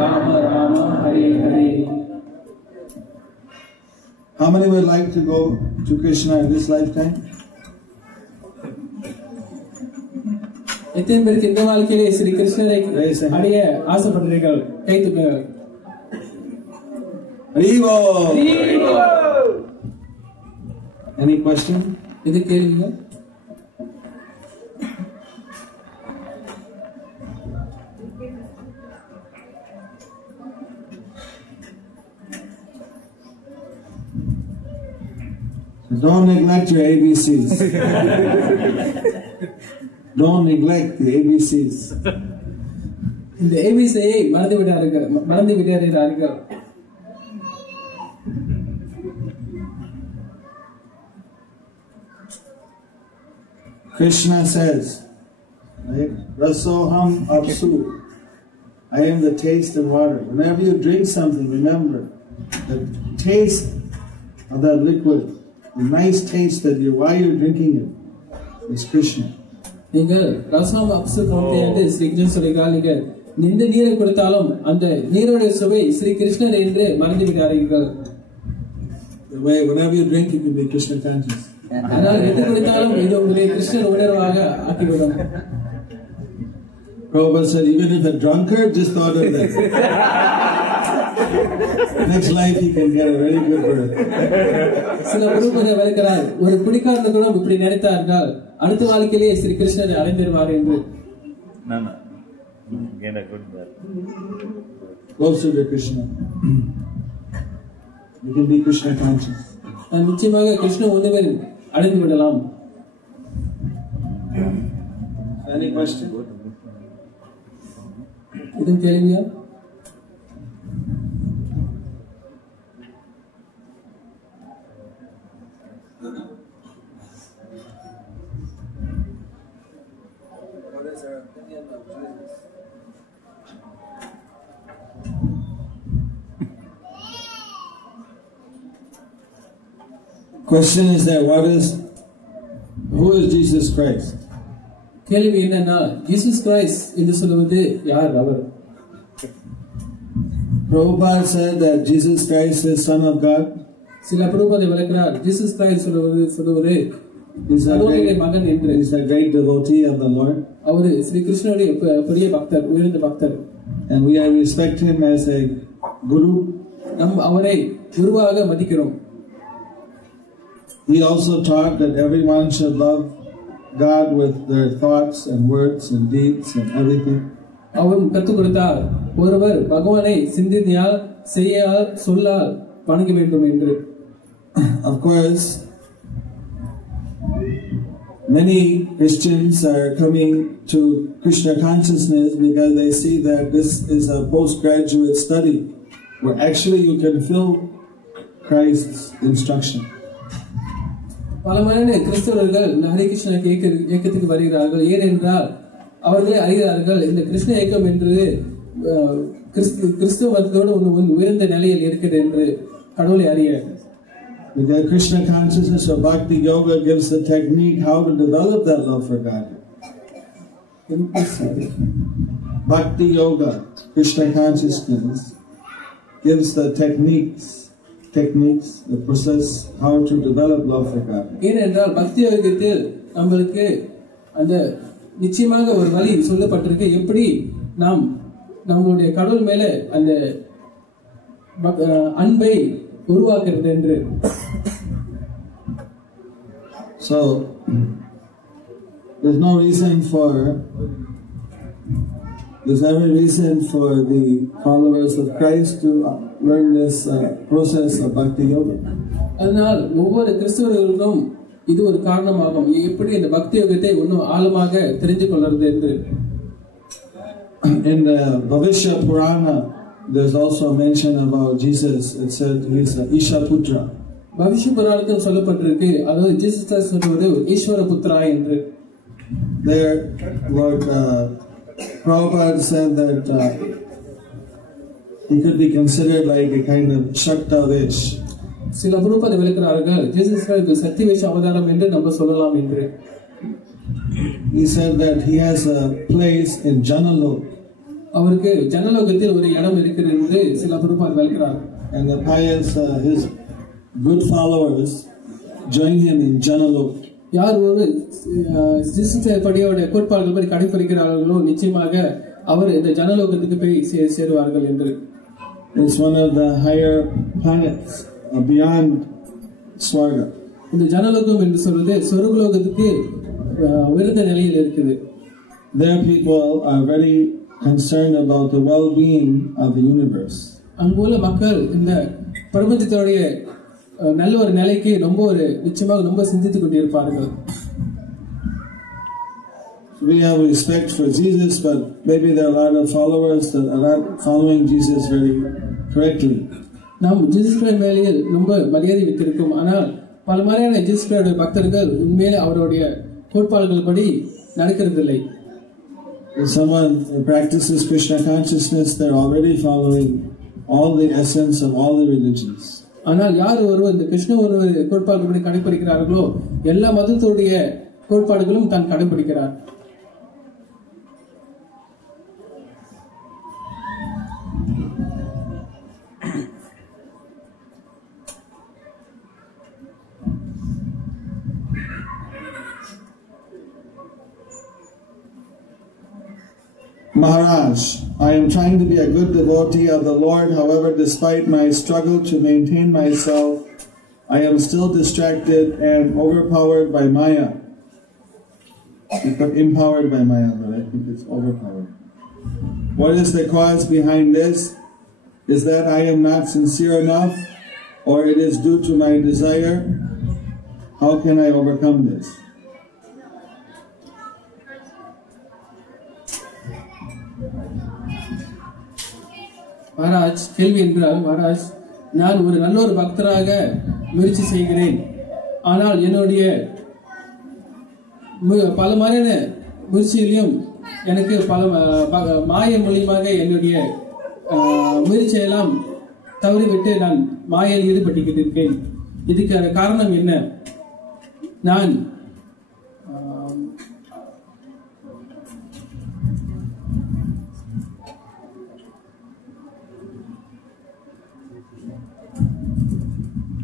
Rama Rama, Hare Hare. How many would like to go to Krishna in this lifetime? எத்தனை பேருக்கு இந்த வாழ்க்கையிலே ஸ்ரீ கிருஷ்ணரை அடைய ஆசைப்படுறீர்கள்? கை தூக்குங்கள். Haribo! Any question? இது கேளுங்க. Don't neglect your ABCs. Don't neglect the ABCs. இந்த ஏபிசியை மறந்து விடாதீர்கள். Krishna says, right? Rasoham apsu. I am the taste and water. Whenever you drink something, remember the taste of that liquid, the nice taste that why you're drinking it is Krishna. நீங்கள் ரசம் அப்சு போன்றே என்று ஸ்ரீ கிருஷ்ணன் சொல்கிறார். நீங்கள் எந்த நீரை கொடுத்தாலும் அந்த நீருடைய சுவை ஸ்ரீ கிருஷ்ணர் என்று மறந்து விடாதீர்கள். Whenever you drink, you can be Krishna conscious. ஆனால் எது கொடுத்தாலும் இது உங்களை கிருஷ்ணர் உணர்வாக ஆக்கிவிடும். Prabhupada said, even if a drunkard just thought of that, next life he can get a very good birth. சில குருபதை வருகிறார், ஒரு குடிக்காரன் கூட இப்படி நினைத்தார்கள் அடுத்த வாழ்க்கையிலேயே ஸ்ரீ கிருஷ்ணரை அடைந்திருவார் என்று. No. Get a good birth. Closer to Krishna. You can be Krishna conscious. நிச்சயமாக கிருஷ்ண உணர்வில் அடைந்து விடலாம். Any question? இதுவும் கேளுங்க. What is their opinion of Jesus? Question is that who is Jesus Christ? கேள்வி என்னன்னா ஜீசஸ் கிரைஸ்ட் என்று சொல்வது யார் அவர்? Prabhupada said that Jesus Christ is Son of God. சில பிரபுபாதை விளக்கிறார் ஜீசஸ் கிரைஸ்ட் சொல்வது கடவுளுடைய மகன் என்று. He's a great devotee of the Lord. அவர் ஸ்ரீ கிருஷ்ணனுடைய பெரிய பக்தர், உயர்ந்த பக்தர். And we respect him as a guru. நாம் அவரை குருவாக மதிக்கிறோம். He also taught that everyone should love God with their thoughts and words and deeds and everything. அவர் கற்றுக் கொடுத்தார் ஒருவர் பகவானை சிந்தனையால் செய்யால் சொல்லால் வணங்க வேண்டும் என்று. Of course, many Christians are coming to Krishna consciousness because they see that this is a postgraduate study where actually you can feel Christ's instruction. பலமான கிறிஸ்தவர்கள் ஹரே கிருஷ்ண இயக்கத்துக்கு வருகிறார்கள். ஏனென்றால் அவர்களே அறிகிறார்கள் இந்த கிருஷ்ண இயக்கம் என்று கிறிஸ்துவ மதத்தோடு உயர்ந்த நிலையில் இருக்கிறது என்று கடவுளை அறிகிறார்கள். Because Krishna consciousness or Bhakti Yoga gives the technique how to develop that love for God. Bhakti Yoga, Krishna consciousness, gives the techniques, the process how to develop love for God. ஏனென்றால் பக்தி யோகத்தில் நம்மளுக்கு அந்த நிச்சயமாக ஒரு வழி சொல்லப்பட்டிருக்கு எப்படி நாம் நம்மளுடைய கடவுள் மேல அந்த அன்பை உருவாக்குறது என்று. So there's every reason for the followers of Christ to learn this process of Bhakti Yoga. அதனால் ஒவ்வொரு கிறிஸ்தவர்களுக்கும் இது ஒரு காரணமாகும் எப்படி இந்த பக்தி யோகத்தை இன்னும் ஆழமாக தெரிந்து கொள்வது என்று. In the Bhavishya Purana, there's also a mention about Jesus. It said he's an Ishaputra. பவிஷ்ய புராணத்தில் சொல்லப்பட்டிருக்கு அதாவது ஜீசஸ் சொல்வது ஈஸ்வர புத்திரா என்று. There, Lord Prabhupada said that he could be considered like a kind of Shaktavesh. சில பிரபுபாதை விளக்கிறார்கள் ஜீசஸ் கிறிஸ்து சத்தியவேஷ அவதாரம் என்று நம்ம சொல்லலாம் என்று. He said that he has a place in Janalok. அவருக்கு ஜனலோகத்தில் ஒரு இடம் இருக்கிறது என்று சில பிரபுபாதை விளக்கிறார்கள். And the pious, his good followers join him in Janalok. யார் ஒரு ஜீசஸ் படியோட கோட்பாடுகள் படி கடைபிடிக்கிறார்களோ நிச்சயமாக அவர் இந்த ஜனலோகத்துக்கு போய் சேருவார்கள் என்று. It's one of the higher planets beyond Swarga. இந்த ஜனலோகம் என்று சொல்வது சொர்க்கலோகத்துக்கு உயர்ந்த நிலையில் இருக்குது. There people are very concerned about the well-being of the universe. அங்குள்ள மக்கள் இந்த பிரபஞ்சத்தோடைய நல்ல ஒரு நிலைக்கு நிச்சயமாக ரொம்ப சிந்தித்துக் கொண்டிருப்பார்கள். We have respect for Jesus, but maybe there are a lot of followers that are not following Jesus very correctly. நாம் ஜீசஸ் மேலே ரொம்ப மரியாதை வைத்திருக்கும். ஆனால் பல மாதிரியான ஜீசஸ் பக்தர்கள் உண்மையிலே அவருடைய கோட்பாடுகள் படி நடக்கிறதில்லை. If someone practices Krishna consciousness, they're already following all the essence of all the religions. ஆனால் யார் ஒருவர் இந்த கிருஷ்ண ஒரு கோட்பாடுகள் படி கடைபிடிக்கிறார்களோ எல்லா மதத்துடைய கோட்பாடுகளும் தான் கடைபிடிக்கிறார். Maharaj, I am trying to be a good devotee of the Lord. However, despite my struggle to maintain myself, I am still distracted and overpowered by Maya. Empowered by Maya, but I think it's overpowered. What is the cause behind this? Is that I am not sincere enough, or it is due to my desire? How can I overcome this? Maharaj கேள்வி என்றால், மகாராஜ் நான் ஒரு நல்ல ஒரு பக்தராக முயற்சி செய்கிறேன். ஆனால் என்னுடைய பல மாதிரியான முயற்சியிலும் எனக்கு பல மாய மூலியமாக என்னுடைய முயற்சியெல்லாம் தவறிவிட்டு நான் மாயையில் ஈடுபட்டுக்கிட்டு இருக்கேன். இதுக்கான காரணம் என்ன?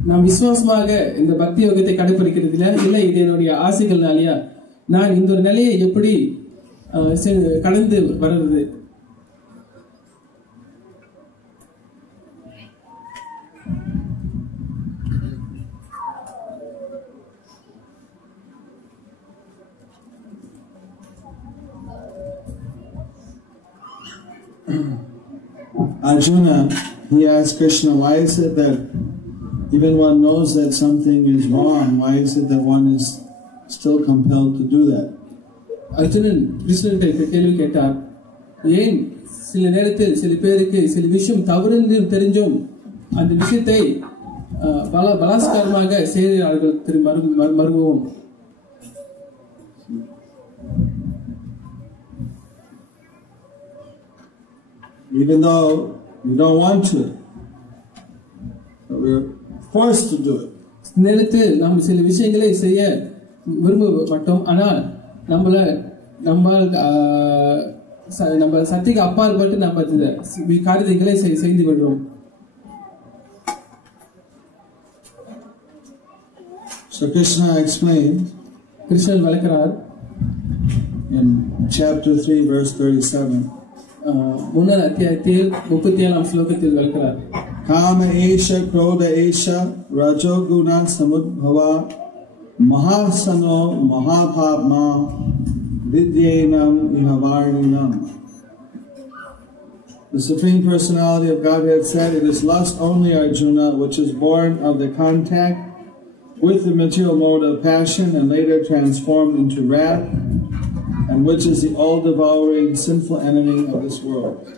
நான் விசுவாசமாக இந்த பக்தி யோகத்தை கடைபிடிக்கிறதுல இல்லை இது என்னுடைய ஆசைகள்னாலயா நான் இந்த ஒரு நிலையை எப்படி கடந்து வர்றது? Arjuna, he asked Krishna, why is it that even one knows that something is wrong, why is it that one is still compelled to do that? Arjunan கிருஷ்ணன்கிட்ட கேள்வி கேட்டார், ஏன் சில நேரத்தில் சில பேருக்கு சில விஷயம் தவறு தெரிஞ்சும் அந்த விஷயத்தை பலாத்காரமாக செய்கிறார்கள் மறுபவும்? Even though we don't want to, but we're forced to do it. நேரத்தில் நாம் சில விஷயங்களை செய்ய விரும்ப மாட்டோம், ஆனால் நம்ம சக்திக்கு அப்பாற்பட்டு நம்ம காரியங்களை செய்து விடுறோம். So Krishna explained கிருஷ்ணன் விளக்கிறார் in chapter 3 verse 37. முன்னாள் அத்தியாயத்தில் 37ஆம் ஸ்லோகத்தில் விளக்கிறார், Kama esha krodha esha rajo guna samudbhava mahasano mahapapma vidyenam ihavarninam. The Supreme Personality of Godhead said, it is lust only, Arjuna, which is born of the contact with the material mode of passion and later transformed into wrath, and which is the all-devouring sinful enemy of this world.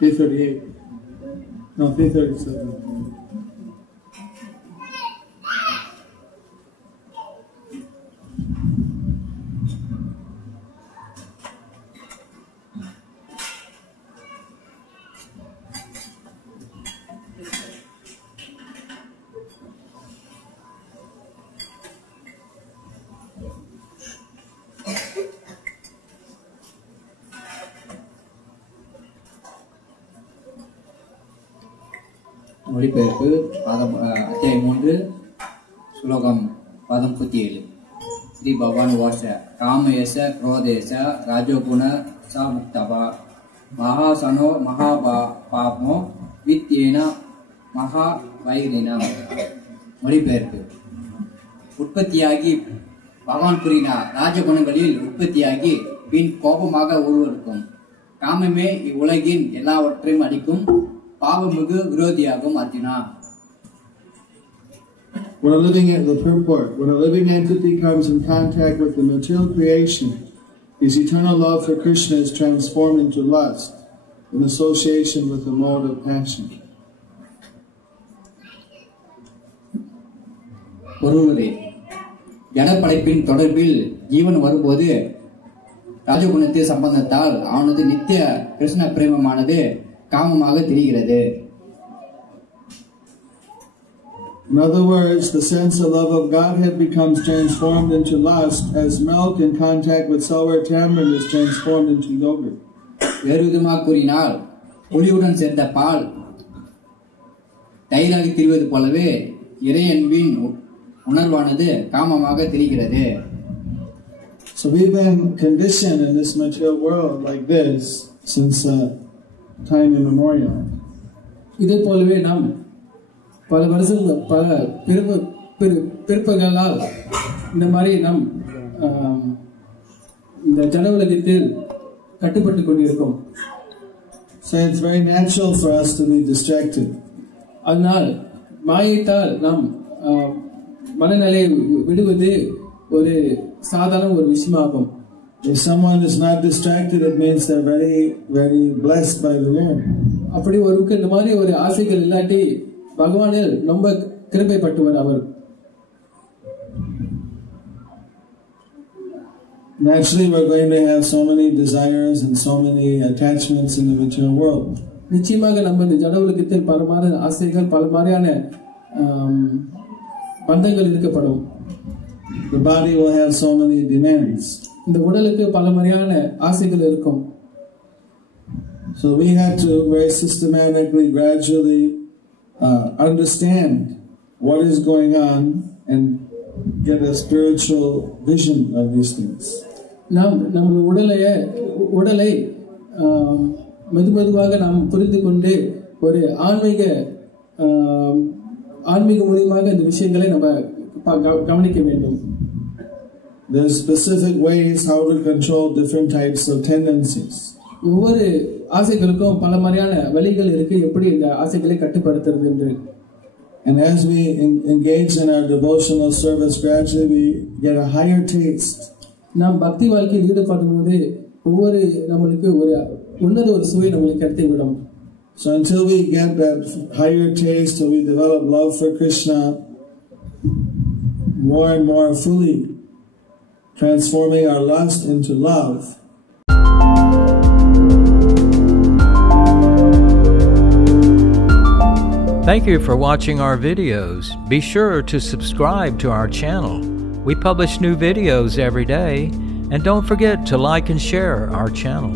P38. No, P37. மொழிபெயர்ப்பு அத்தியாயம் 3 ஸ்லோகம் 37. ஸ்ரீ பகவான் வாச காமயச குரோதேச ராஜோகுண சாமுக்தவா மகாசனோ மகாபாபமோ வித்யேன மகா வைரினம். மொழிபெயர்ப்பு, உற்பத்தியாகி பகவான் கூறினார், ராஜகுணங்களில் உற்பத்தியாகி பின் கோபமாக உருவெடுக்கும் காமமே இவ்வுலகின் எல்லாவற்றையும் அளிக்கும் பாவமிகு விரோதியாகும் Arjuna. When a living the purport, when a living entity comes in contact with the material creation, his eternal love for Krishna is transformed into lust in association with the mode of passion. பொருளே, ஜடப்படைப்பின் தொடர்பில் ஜீவன் வரும்போது ராஜகுணத்தின் சம்பந்தத்தால் அவனது நித்திய கிருஷ்ண பிரேமமானது காமமாக தெரிகிறது. In other words, the sense of love of Godhead becomes transformed into lust as milk in contact with sour tamarind is transformed into yogurt. வேறு விதமாக கூறினால், ஒளியுடன் சேர்ந்த பால் தயிராக தெரிவது போலவே இறையன்பின் உணர்வானது காமமாக தெரிகிறது. So we've been conditioned in this material world like this since time immemorial. இதே போலவே நாம் பல வருஷம் பல பிறப்புகளால் இந்த மாதிரி நாம் இந்த ஜன உலகத்தில் கட்டுப்பட்டு கொண்டிருக்கோம். So it's very natural for us to be distracted. அதனால் மாயத்தால் நாம் மனநிலையை விடுவது ஒரு சாதாரண ஒரு விஷயமாகும். If someone is not distracted, it means they're very, very blessed by the Lord. அப்படி ஒருக்கு இந்த மாதிரி ஒரு ஆசைகள் இல்லாட்டி பகவானில் ரொம்ப கிருபைப்பட்டவர் அவர். Naturally, we're going to have so many desires and so many attachments in the material world. நிச்சயமாக நம்ம இந்த ஜட உலகத்தில் பல மாதிரி ஆசைகள் பல மாதிரியான பந்தங்கள் இருக்கப்படும். The body will have so many demands. இந்த உடலுக்கு பல மாதிரியான ஆசைகள் இருக்கும். So we have to very systematically, gradually understand what is going on and get a spiritual vision of these things. நாம் நம்ம உடலை மெதுவாக நாம் புரிந்து கொண்டு ஒரு ஆன்மீக மூலமாக இந்த விஷயங்களை நம்ம கவனிக்க வேண்டும். There are specific ways how to control different types of tendencies. ஒவ்வொரு ஆசைகளுக்கும் பல மாதிரியான வழிகள் இருக்கு, எப்படி இந்த ஆசைகளை கட்டுப்படுத்துறது என்று. And as we engage in our devotional service, gradually we get a higher taste. நாம் பக்தி வாழ்க்கையில் ஈடுபடும் போது ஒவ்வொரு நம்மளுக்கு ஒரு உன்னத ஒரு சுவை நம்மளுக்கு கிடைத்து விடும். So until we get that higher taste, till we develop love for Krishna more and more fully, transforming our lust into love. Thank you for watching our videos. Be sure to subscribe to our channel. We publish new videos every day, and don't forget to like and share our channel.